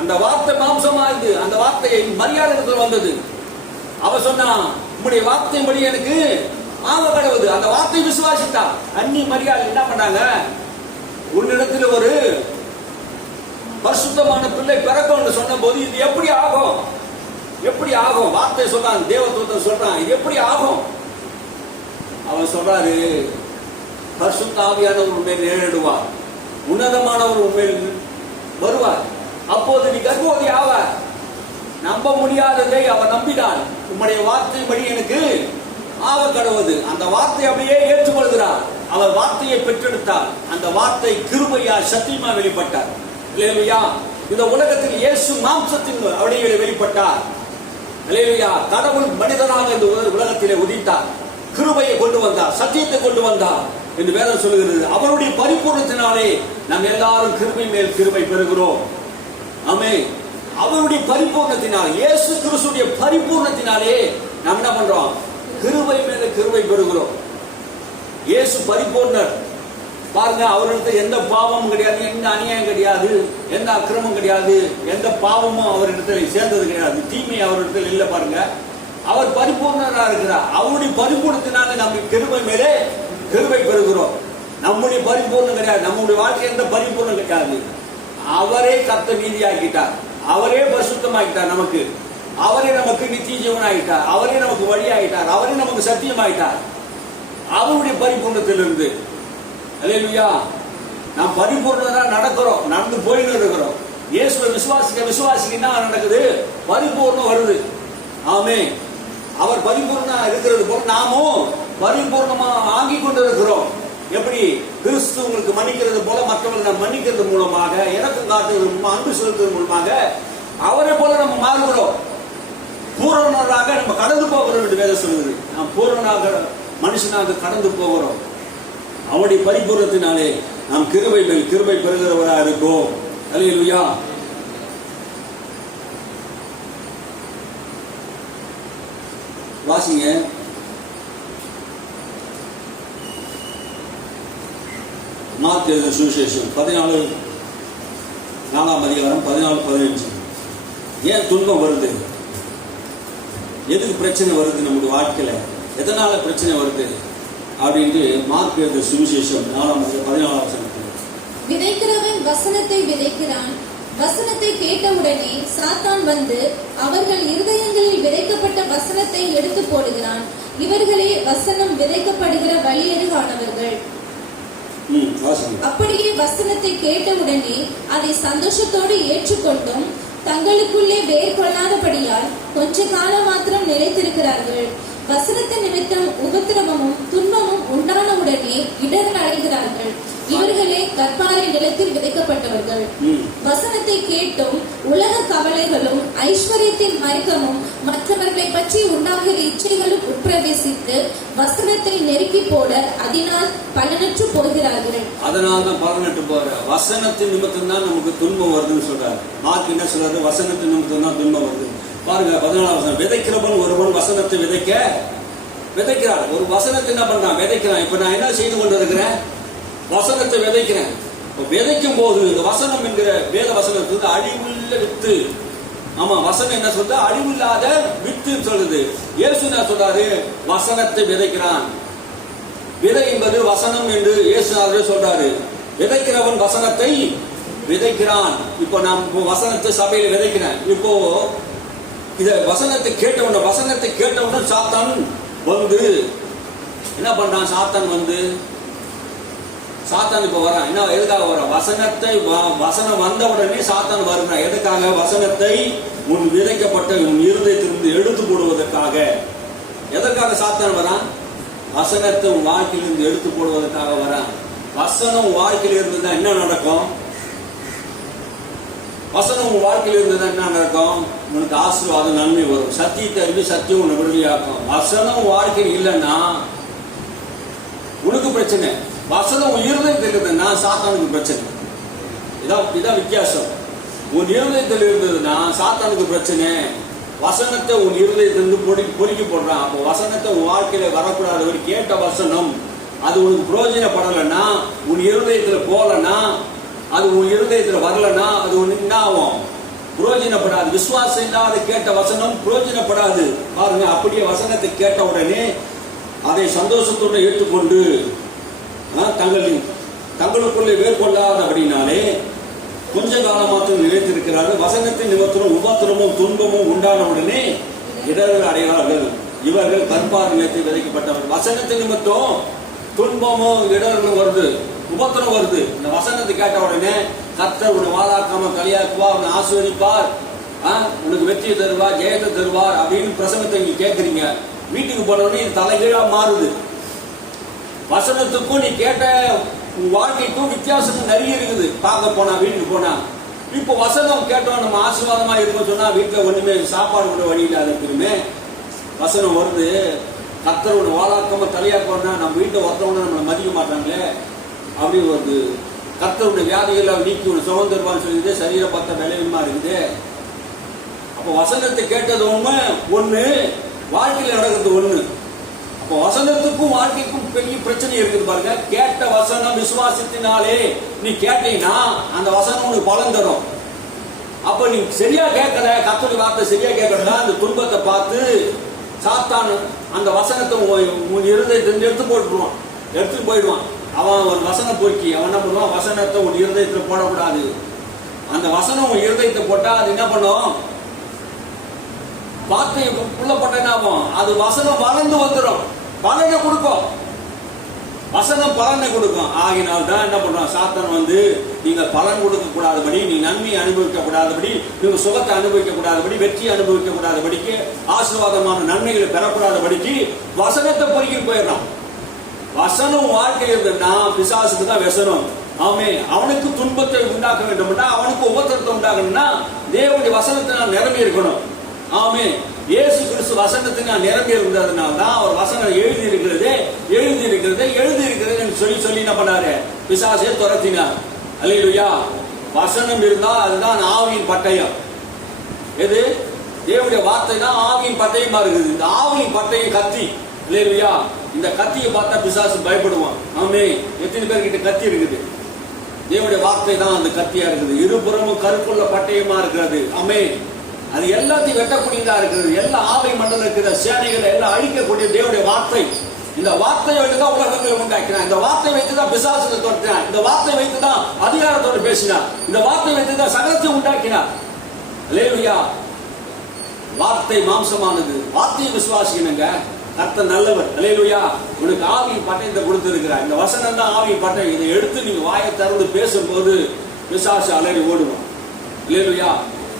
அந்த வார்த்தை மாம்சமாகுது. அந்த வார்த்தையை மரியாதை வந்தது. அவ சொன்னா, உங்களுடைய வார்த்தையின்படி எனக்கு ஆக கடவுது. அந்த வார்த்தை விசுவாசித்தா. அன்னி மரியாதை என்ன பண்ணாங்க? உன்னிடத்தில் ஒரு பரிசுத்தமான பிள்ளை பிறக்கும் என்று சொன்ன போது, இது எப்படி ஆகும்? எப்படி ஆகும்? வார்த்தை சொல்றான், தேவதூதன் சொல்றான், இது எப்படி ஆகும்? அவன் சொல்றாரு, பரிசுத்த ஆவியானவர் உண்மையில் நேரிடுவார், உன்னதமானவர் உண்மையில் வருவார், அப்போது நீ கர்ப்பவதி ஆவார். நம்ப முடியாததை அவர் நம்பினார். உம்முடைய வார்த்தையின்படி எனக்கு ஆக கடவுது. அந்த வார்த்தை அப்படியே ஏற்றுக்கொள்கிறார். அவர் வார்த்தையை பெற்றெடுத்தார். அந்த வார்த்தை கிருபையா சத்தியமா வெளிப்பட்டார். அல்லேலூயா. இந்த உலகத்தில் இயேசு மாம்சத்தின் அடியிலே வெளிப்பட்டார். அல்லேலூயா. கடவுள் மனிதனாக இந்த உலகத்திலே உதித்தார். கிருபையை கொண்டு வந்தார், சத்தியத்தை கொண்டு வந்தார் என்று வேதம் சொல்கிறது. அவருடைய பரிபூர்ணத்தினாலே நாம் எல்லாரும் கிருபை மேல் கிருபை பெறுகிறோம். ஆமென். அவருடைய பரிபூர்ணத்தினால், இயேசு கிறிஸ்துடைய பரிபூர்ணத்தினாலே நாம் என்ன பண்றோம்? கிருபை மேல கிருபை பெறுகிறோம். இயேசு பரிபூர்ணர் பாருங்க. அவரிடத்தில் எந்த பாவமும் கிடையாது, எந்த அநியாயம் கிடையாது, எந்த அக்கிரமும் கிடையாது, எந்த பாவமும் அவரிடத்தில் சேர்ந்தது கிடையாது, தீமை அவரிடத்தில் இல்லை பாருங்க. அவர் பரிபூர்ணரா இருக்கிறார். அவருடைய பரிபூர்ணத்தினால நம்ம கிருபை மேலே கிருபை பெறுகிறோம். நம்முடைய பரிபூர்ணம் கிடையாது, நம்முடைய வாழ்க்கை எந்த பரிபூர்ணம் கிடையாது. அவரே கர்த்தர் நீதியாக்கிட்டார், அவரே பரிசுத்தமாகிட்டார், நமக்கு அவரே நமக்கு நித்திய ஜீவன் ஆகிட்டார், அவரே நமக்கு வழியாகிட்டார், அவரே நமக்கு சத்தியமாகிட்டார். அவருடைய பரிபூர்ணத்திலிருந்து அல்லேலூயா நாம் பரிபூர்ணமா நடக்கிறோம், நடந்து போயிட்டு இருக்கிறோம். இயேசுவை விசுவாசிக்க என்ன நடக்குது? பரிபூர்ணம் வருது. ஆமென். அவர் பரிபூர்ணமா இருக்கிறது போல நாமும் பரிபூர்ணமா ஆகி கொண்டு இருக்கிறோம். எப்படி? கிறிஸ்து உங்களுக்கு மன்னிக்கிறது போல மற்றவர்கள் நாம் மன்னிக்கிறது மூலமாக, இறக்கம் காட்டுறது மூலமாக, அன்பு செலுத்துவது மூலமாக அவரை போல நம்ம மாறுகிறோம். பூரணராக நம்ம கடந்து போகிறோம் என்று வேதம் சொல்லுது. நாம் பூரணனாக மனுஷனாக கடந்து போகிறோம். அவருடைய பரிபூர்ணத்தினாலே நாம் கிருபை மேல் கிருபை பெறுகிறவராக இருக்கோம். அல்லேலூயா. வாசிங்க. மார்க் எழுதின சுவிசேஷம் 14 அதிகாரம் 14-15. ஏன் துன்பம் வருது, எதுக்கு பிரச்சனை வருது நம்முடைய வாழ்க்கையில, எதனால பிரச்சனை வருது அப்படின்ட்டு மார்க் எழுதின சுவிசேஷம் 14 விதைக்கிறவன் வசனத்தை விதைக்கிறான். வசனத்தை கேட்டவுடனே சாத்தான் வந்து அவர்கள் இருதயங்களில் விதைக்கப்பட்ட வசனத்தை எடுத்து போடுகிறான். இவர்களே வசனம் விதைக்கப்படுகிற வழியருகானவர்கள். அப்படியே வசனத்தை கேட்டவுடனே அதை சந்தோஷத்தோடு ஏற்றுக்கொண்டும் தங்களுக்குள்ளே வேர் கொள்ளாதபடியால் கொஞ்ச காலம் மாத்திரம் நிலைத்திருக்கிறார்கள். வசனத்தின் நிமித்தம் உபத்திரவமும் துன்பமும் உண்டானவுடனே இடர்கள் அடைகிறார்கள். இவர்களே கற்பாறை நிலத்தில் விதைக்கப்பட்டவர்கள். வசனத்தை கேட்டும் உலக கவலைகளும் ஐஸ்வர்யத்தின் மயக்கமும் மற்றவர்களை பற்றி உண்டாகிற இச்சைகளும் உட்பிரவேசித்து வசனத்தை நெருக்கி போட அதனால் பலனற்று போகிறார்கள். அதனால தான் பலனற்று போற வசனத்தின் நிமித்தம் தான் நமக்கு துன்பம் வருதுன்னு சொல்றாரு. மார்க் என்ன சொல்றாரு? வசனத்தின் நிமித்தம் தான் துன்பம் வருது. பாருங்க 14 விதைக்கிறவன் ஒருவன் வசனத்தை விதைக்கிறார். ஒரு வசனத்தை என்ன பண்றான்? விதைக்கிறான். இப்ப நான் என்ன செய்து கொண்டு இருக்கிறேன்? வசனத்தை விதைக்கிறேன். விதைக்கும் போது இந்த வசனம் என்கிற வேத வசனத்துக்கு அழிவுள்ள வித்து. ஆமா, வசனம் என்ன சொல்றது? அழிவில்லாத வித்து சொல்லுது. இயேசு என்ன சொல்றாரு? வசனத்தை விதைக்கிறான். விதை என்பது வசனம் என்று இயேசு சொல்றாரு. விதைக்கிறவன் வசனத்தை விதைக்கிறான். இப்போ நான் வசனத்தை சபையில விதைக்கிறேன். இப்போ இத வசனத்தை கேட்டவுடன் சாத்தான் வந்து என்ன பண்றான்? சாத்தான் இப்ப வரான். என்ன எதுக்காக வரான்? வசனம் வந்த உடனே சாத்தான் வருகிறான். எதுக்காக? வசனத்தை உன் விதைக்கப்பட்ட உன் இருதயத்திலிருந்து எடுத்து போடுவதற்காக. எதற்காக சாத்தான் வரான்? வசனத்தை உன் வாழ்க்கையிலிருந்து எடுத்து போடுவதற்காக வரான். வசனம் வாழ்க்கையில் இருந்ததுன்னா என்ன நடக்கும்? வசனம் உன் வாழ்க்கையில் இருந்ததுன்னா என்ன நடக்கும்? உனக்கு ஆசீர்வாதம், நன்மை வரும். சத்தியத்தை அறிந்து சத்தியம் உன்னை விடுதலையாக்கும். வசனம் வாழ்க்கையில் இல்லைன்னா உனக்கு பிரச்சனை. வசனம் உன் இருதயத்தில் இருந்ததுன்னா சாத்தானுக்கு பிரச்சனை. இதான் வித்தியாசம். உன் இருதயத்தில் இருந்ததுன்னா சாத்தானுக்கு பிரச்சனை. வசனத்தை உன் இருதயத்திலிருந்து பொறுக்கி போடுறான். அப்போ வசனத்தை உன் வாழ்க்கையில வரக்கூடாது. ஒரு கேட்ட வசனம் அது உனக்கு பிரயோஜனப்படலைன்னா, உன் இருதயத்துல போலன்னா, அது உன் இருதயத்துல வரலன்னா அது உனக்கு என்ன ஆகும்? பிரயோஜனப்படாது. விசுவாசம் இல்லாத கேட்ட வசனம் பிரயோஜனப்படாது. பாருங்க, அப்படியே வசனத்தை கேட்ட உடனே அதை சந்தோஷத்தோடு ஏற்றுக்கொண்டு தங்களுக்குள்ளே வேர்கொள்ளாதபடினாலே கொஞ்ச காலம் மாத்திரம் நிலைத்திருக்கிறார்கள். வசனத்தின் நிமித்தமும் உபத்திரமும் துன்பமும் உண்டானவுடனே இடர்கள் அடைகிறார்கள். இவர்கள் கற்பார் நிலத்தில் விதைக்கப்பட்டவர்கள். வசனத்தின் நிமித்தம் துன்பமும் இடர்களும் வருது, உபத்திரம் வருது. இந்த வசனத்தை கேட்ட உடனே கர்த்தர் உன்னை வாழாக்காம களியாக்குவா, உன்னை ஆசீர்வதிப்பார், உனக்கு வெற்றியை தருவார், ஜெயத்தை தருவார் அப்படின்னு பிரசங்கத்தை நீங்க கேட்கறீங்க. வீட்டுக்கு போன உடனே இது தலைகீழா மாறுது. வசனத்துக்கும் நீ கேட்ட வாழ்க்கைக்கும் வித்தியாசம் நிறைய இருக்குது. பார்க்க போனா, வீட்டுக்கு போனா, இப்போ வசனம் கேட்டோம் நம்ம ஆசீர்வாதமா இருக்குன்னு சொன்னா வீட்டுல ஒண்ணுமே சாப்பாடு கூட வழி இல்லாத இருக்குமே. வசனம் வருது, கர்த்தர் உன்னை வாழாக்காம தலையாக்கோன்னா நம்ம வீட்டை ஒருத்தவங்க நம்மளை மதிக்க மாட்டாங்களே அப்படின்னு வருது. கர்த்தருடைய வியாதிகளை நீக்கி உன்னை சுகம் தருவான்னு சொல்லிட்டு சரீர பார்த்த விளைவுமா இருக்குது. அப்போ வசனத்தை கேட்டது ஒண்ணு, வாழ்க்கையில் நடக்கிறது ஒண்ணு. அப்போ வசனத்துக்கும் வாழ்க்கைக்கும் பெரிய பிரச்சனை இருக்குது பாருங்க. கேட்ட வசனம் விசுவாசத்தினாலே நீ கேட்டீங்கன்னா அந்த வசனம் உனக்கு பலன் தரும். அப்ப நீ சரியா கேட்கல, கர்த்தருடைய வார்த்தை சரியா கேட்கறதா அந்த துன்பத்தை பார்த்து சாத்தான் அந்த வசனத்தை உன் இருதயத்திலிருந்து எடுத்து போயிடுவான். அவன் ஒரு வசனம் போக்கி அவன் என்ன பண்ணுவான்? வசனத்தை உன் இருதயத்துல போடக்கூடாது. அந்த வசனம் உன் இருதயத்தை போட்டா அது என்ன பண்ணும்? வார்த்தை புள்ளப்பட்ட என்ன ஆகும்? அது வசனம் வளர்ந்து வந்துடும், பலனை கொடுக்கும். வசனம் பலனை கொடுக்கும். ஆகினால் தான் என்ன பண்றான்? சாத்தான் வந்து நீங்க பலன் கொடுக்க கூடாதபடி, நீ நன்மை அனுபவிக்க கூடாதபடி, நீங்க சுகத்தை அனுபவிக்க கூடாதபடி, வெற்றியை அனுபவிக்க கூடாதபடிக்கு, ஆசீர்வாதமான நன்மைகளை பெறக்கூடாதபடிக்கு வசனத்தை பொறுக்கி போயிடறான். வசனம் வாழ்க்கை இருந்ததுன்னா பிசாசுக்கு தான் வசனம். அவனுக்கு துன்பத்தை உண்டாக்க வேண்டும்னா, அவனுக்கு உபத்திரத்தை உண்டாக்கணும்னா தேவனுடைய வசனத்தினால் நிரம்பி இருக்கணும். இயேசு கிறிஸ்து வசனத்தினால் நிரம்பி இருந்ததுனால தான் அவர் வசனம் எழுதி இருக்கிறது சொல்லி என்ன பண்ணாரு? பிசாசே துரத்தினார். அல்லேலூயா. வசனம் இருந்தா அதுதான் ஆவியின் பட்டயம். எது? தேவனுடைய வார்த்தை தான் ஆவியின் பட்டயமா இருக்குது. இந்த ஆவியின் பட்டயம் கத்தி. இல்லையா? இந்த கத்தியை பார்த்தா பிசாசு பயப்படுவான். ஆமே. எத்தனை பேர்கிட்ட கத்தி இருக்குது? தேவனுடைய வார்த்தை தான் அந்த கத்தியா இருக்குது. இருபுறமும் கருப்புள்ள பட்டயமா இருக்கிறது. ஆமே. அது எல்லாத்தையும் வெட்டக்கூடியதா இருக்கிறது. எல்லா ஆவை மண்டலம் இருக்கிற சேனைகளை எல்லாம் அழிக்கக்கூடிய தேவனுடைய வார்த்தை. இந்த வார்த்தையை வைத்துதான் உலகங்களை உண்டாக்கினான். இந்த வார்த்தை வைத்துதான் பிசாசுகளை துரத்தினான். இந்த வார்த்தை வைத்துதான் அதிகாரத்தோடு பேசினார். இந்த வார்த்தை வைத்துதான் சகலத்தை உண்டாக்கினார். அல்லேலூயா. வார்த்தை மாம்சமானது. வார்த்தையை விசுவாசிக்கணுங்க. கர்த்தர் நல்லவர். அல்லேலூயா. உனக்கு ஆவியின் பட்டயத்தை கொடுத்திருக்கிறார். இந்த வசனம் தான் ஆவியின் பட்டயம். இதை எடுத்து நீங்க வாயை திறந்து பேசும்போது பிசாசு அலறி ஓடுவான். அல்லேலூயா.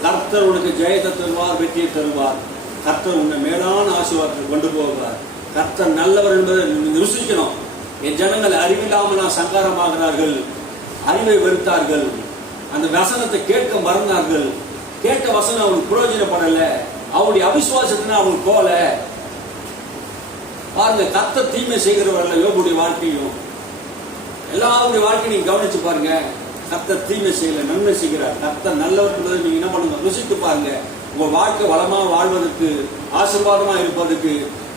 கர்த்தர் உனக்கு ஜெயத்தை தருவார், வெற்றியை தருவார். கர்த்தர் உன்னை மேலான ஆசீர்வாதத்தை கொண்டு போகிறார். கர்த்தர் நல்லவர் என்பதை நீங்க ருசிக்கணும். என் ஜனங்கள் அறிவில்லாமல் சங்காரமாகிறார்கள், அறிவை வெறுத்தார்கள், அந்த வசனத்தை கேட்க மறந்தார்கள். கேட்ட வசனம் அவனுக்கு பிரயோஜனப்படல, அவனுடைய அவிசுவாசத்தினா அவனுக்கு போல. பாருங்க, கர்த்தர் தீமை செய்கிறவர்கள் யோபுடைய வாழ்க்கையும் எல்லாருடைய வாழ்க்கையும் நீங்க கவனிச்சு பாருங்க. கர்த்தர் தீமை செய்யல, நன்மை செய்கிறார். கர்த்தர் நல்லவர் என்பதை நீங்க என்ன பண்ணுங்க, ருசித்து பாருங்க. உங்க வாழ்க்கை வளமா வாழ்வதற்கு, ஆசீர்வாதமா இருப்பதற்கு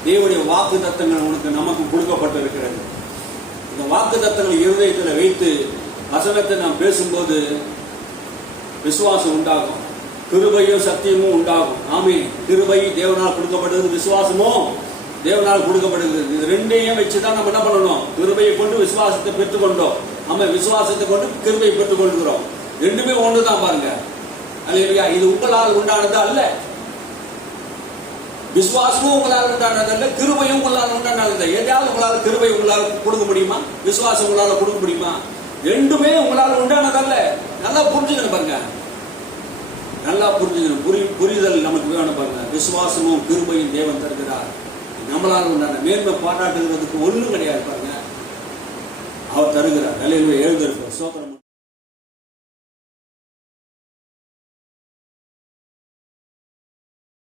தேவனுடைய வாக்கு தத்தங்கள் உனக்கு நமக்கு கொடுக்கப்பட்டிருக்கிறது. இந்த வாக்கு தத்தங்கள் இருதயத்தில் வைத்து வசனத்தை நாம் பேசும்போது விசுவாசம் உண்டாகும். கிருபையும் சத்தியமும் உண்டாகும். ஆமே. கிருபை தேவனால் கொடுக்கப்படுகிறது, விசுவாசமும் தேவனால் கொடுக்கப்படுகிறது. இது ரெண்டையும் வச்சுதான் நம்ம என்ன பண்ணணும், கிருபையை கொண்டு விசுவாசத்தை பெற்றுக்கொண்டோம். நம்ம விசுவாசத்தை கொண்டு கிருபையை பெற்றுக் கொள்கிறோம். ரெண்டுமே ஒண்ணுதான் பாருங்க. அல்லேலூயா. இது உங்களால் உண்டானது அல்ல. விசுவாசமும் உங்களால் உண்டானது அல்ல, கிருபையும் உங்களால் உண்டானது. எதாவது உங்களால் கிருபை உங்களால் கொடுக்க முடியுமா? விசுவாசம் உங்களால் கொடுக்க முடியுமா? ரெண்டுமே உங்களால் உண்டானதல்ல. நல்லா புரிஞ்சுக்கணும் பாருங்க. நல்லா புரிஞ்சுக்கணும். புரிதல் நமக்கு வேணும் பாருங்க. விசுவாசமும் கிருபையும் தேவன் தருகிறார். நம்மளால் உண்டான மேன்மை பாராட்டுகிறதுக்கு ஒண்ணும் கிடையாது பாருங்க. அவர் தருகிறார். அல்லேலூயா. எழுந்திருக்கிறார். சோத்திரம்.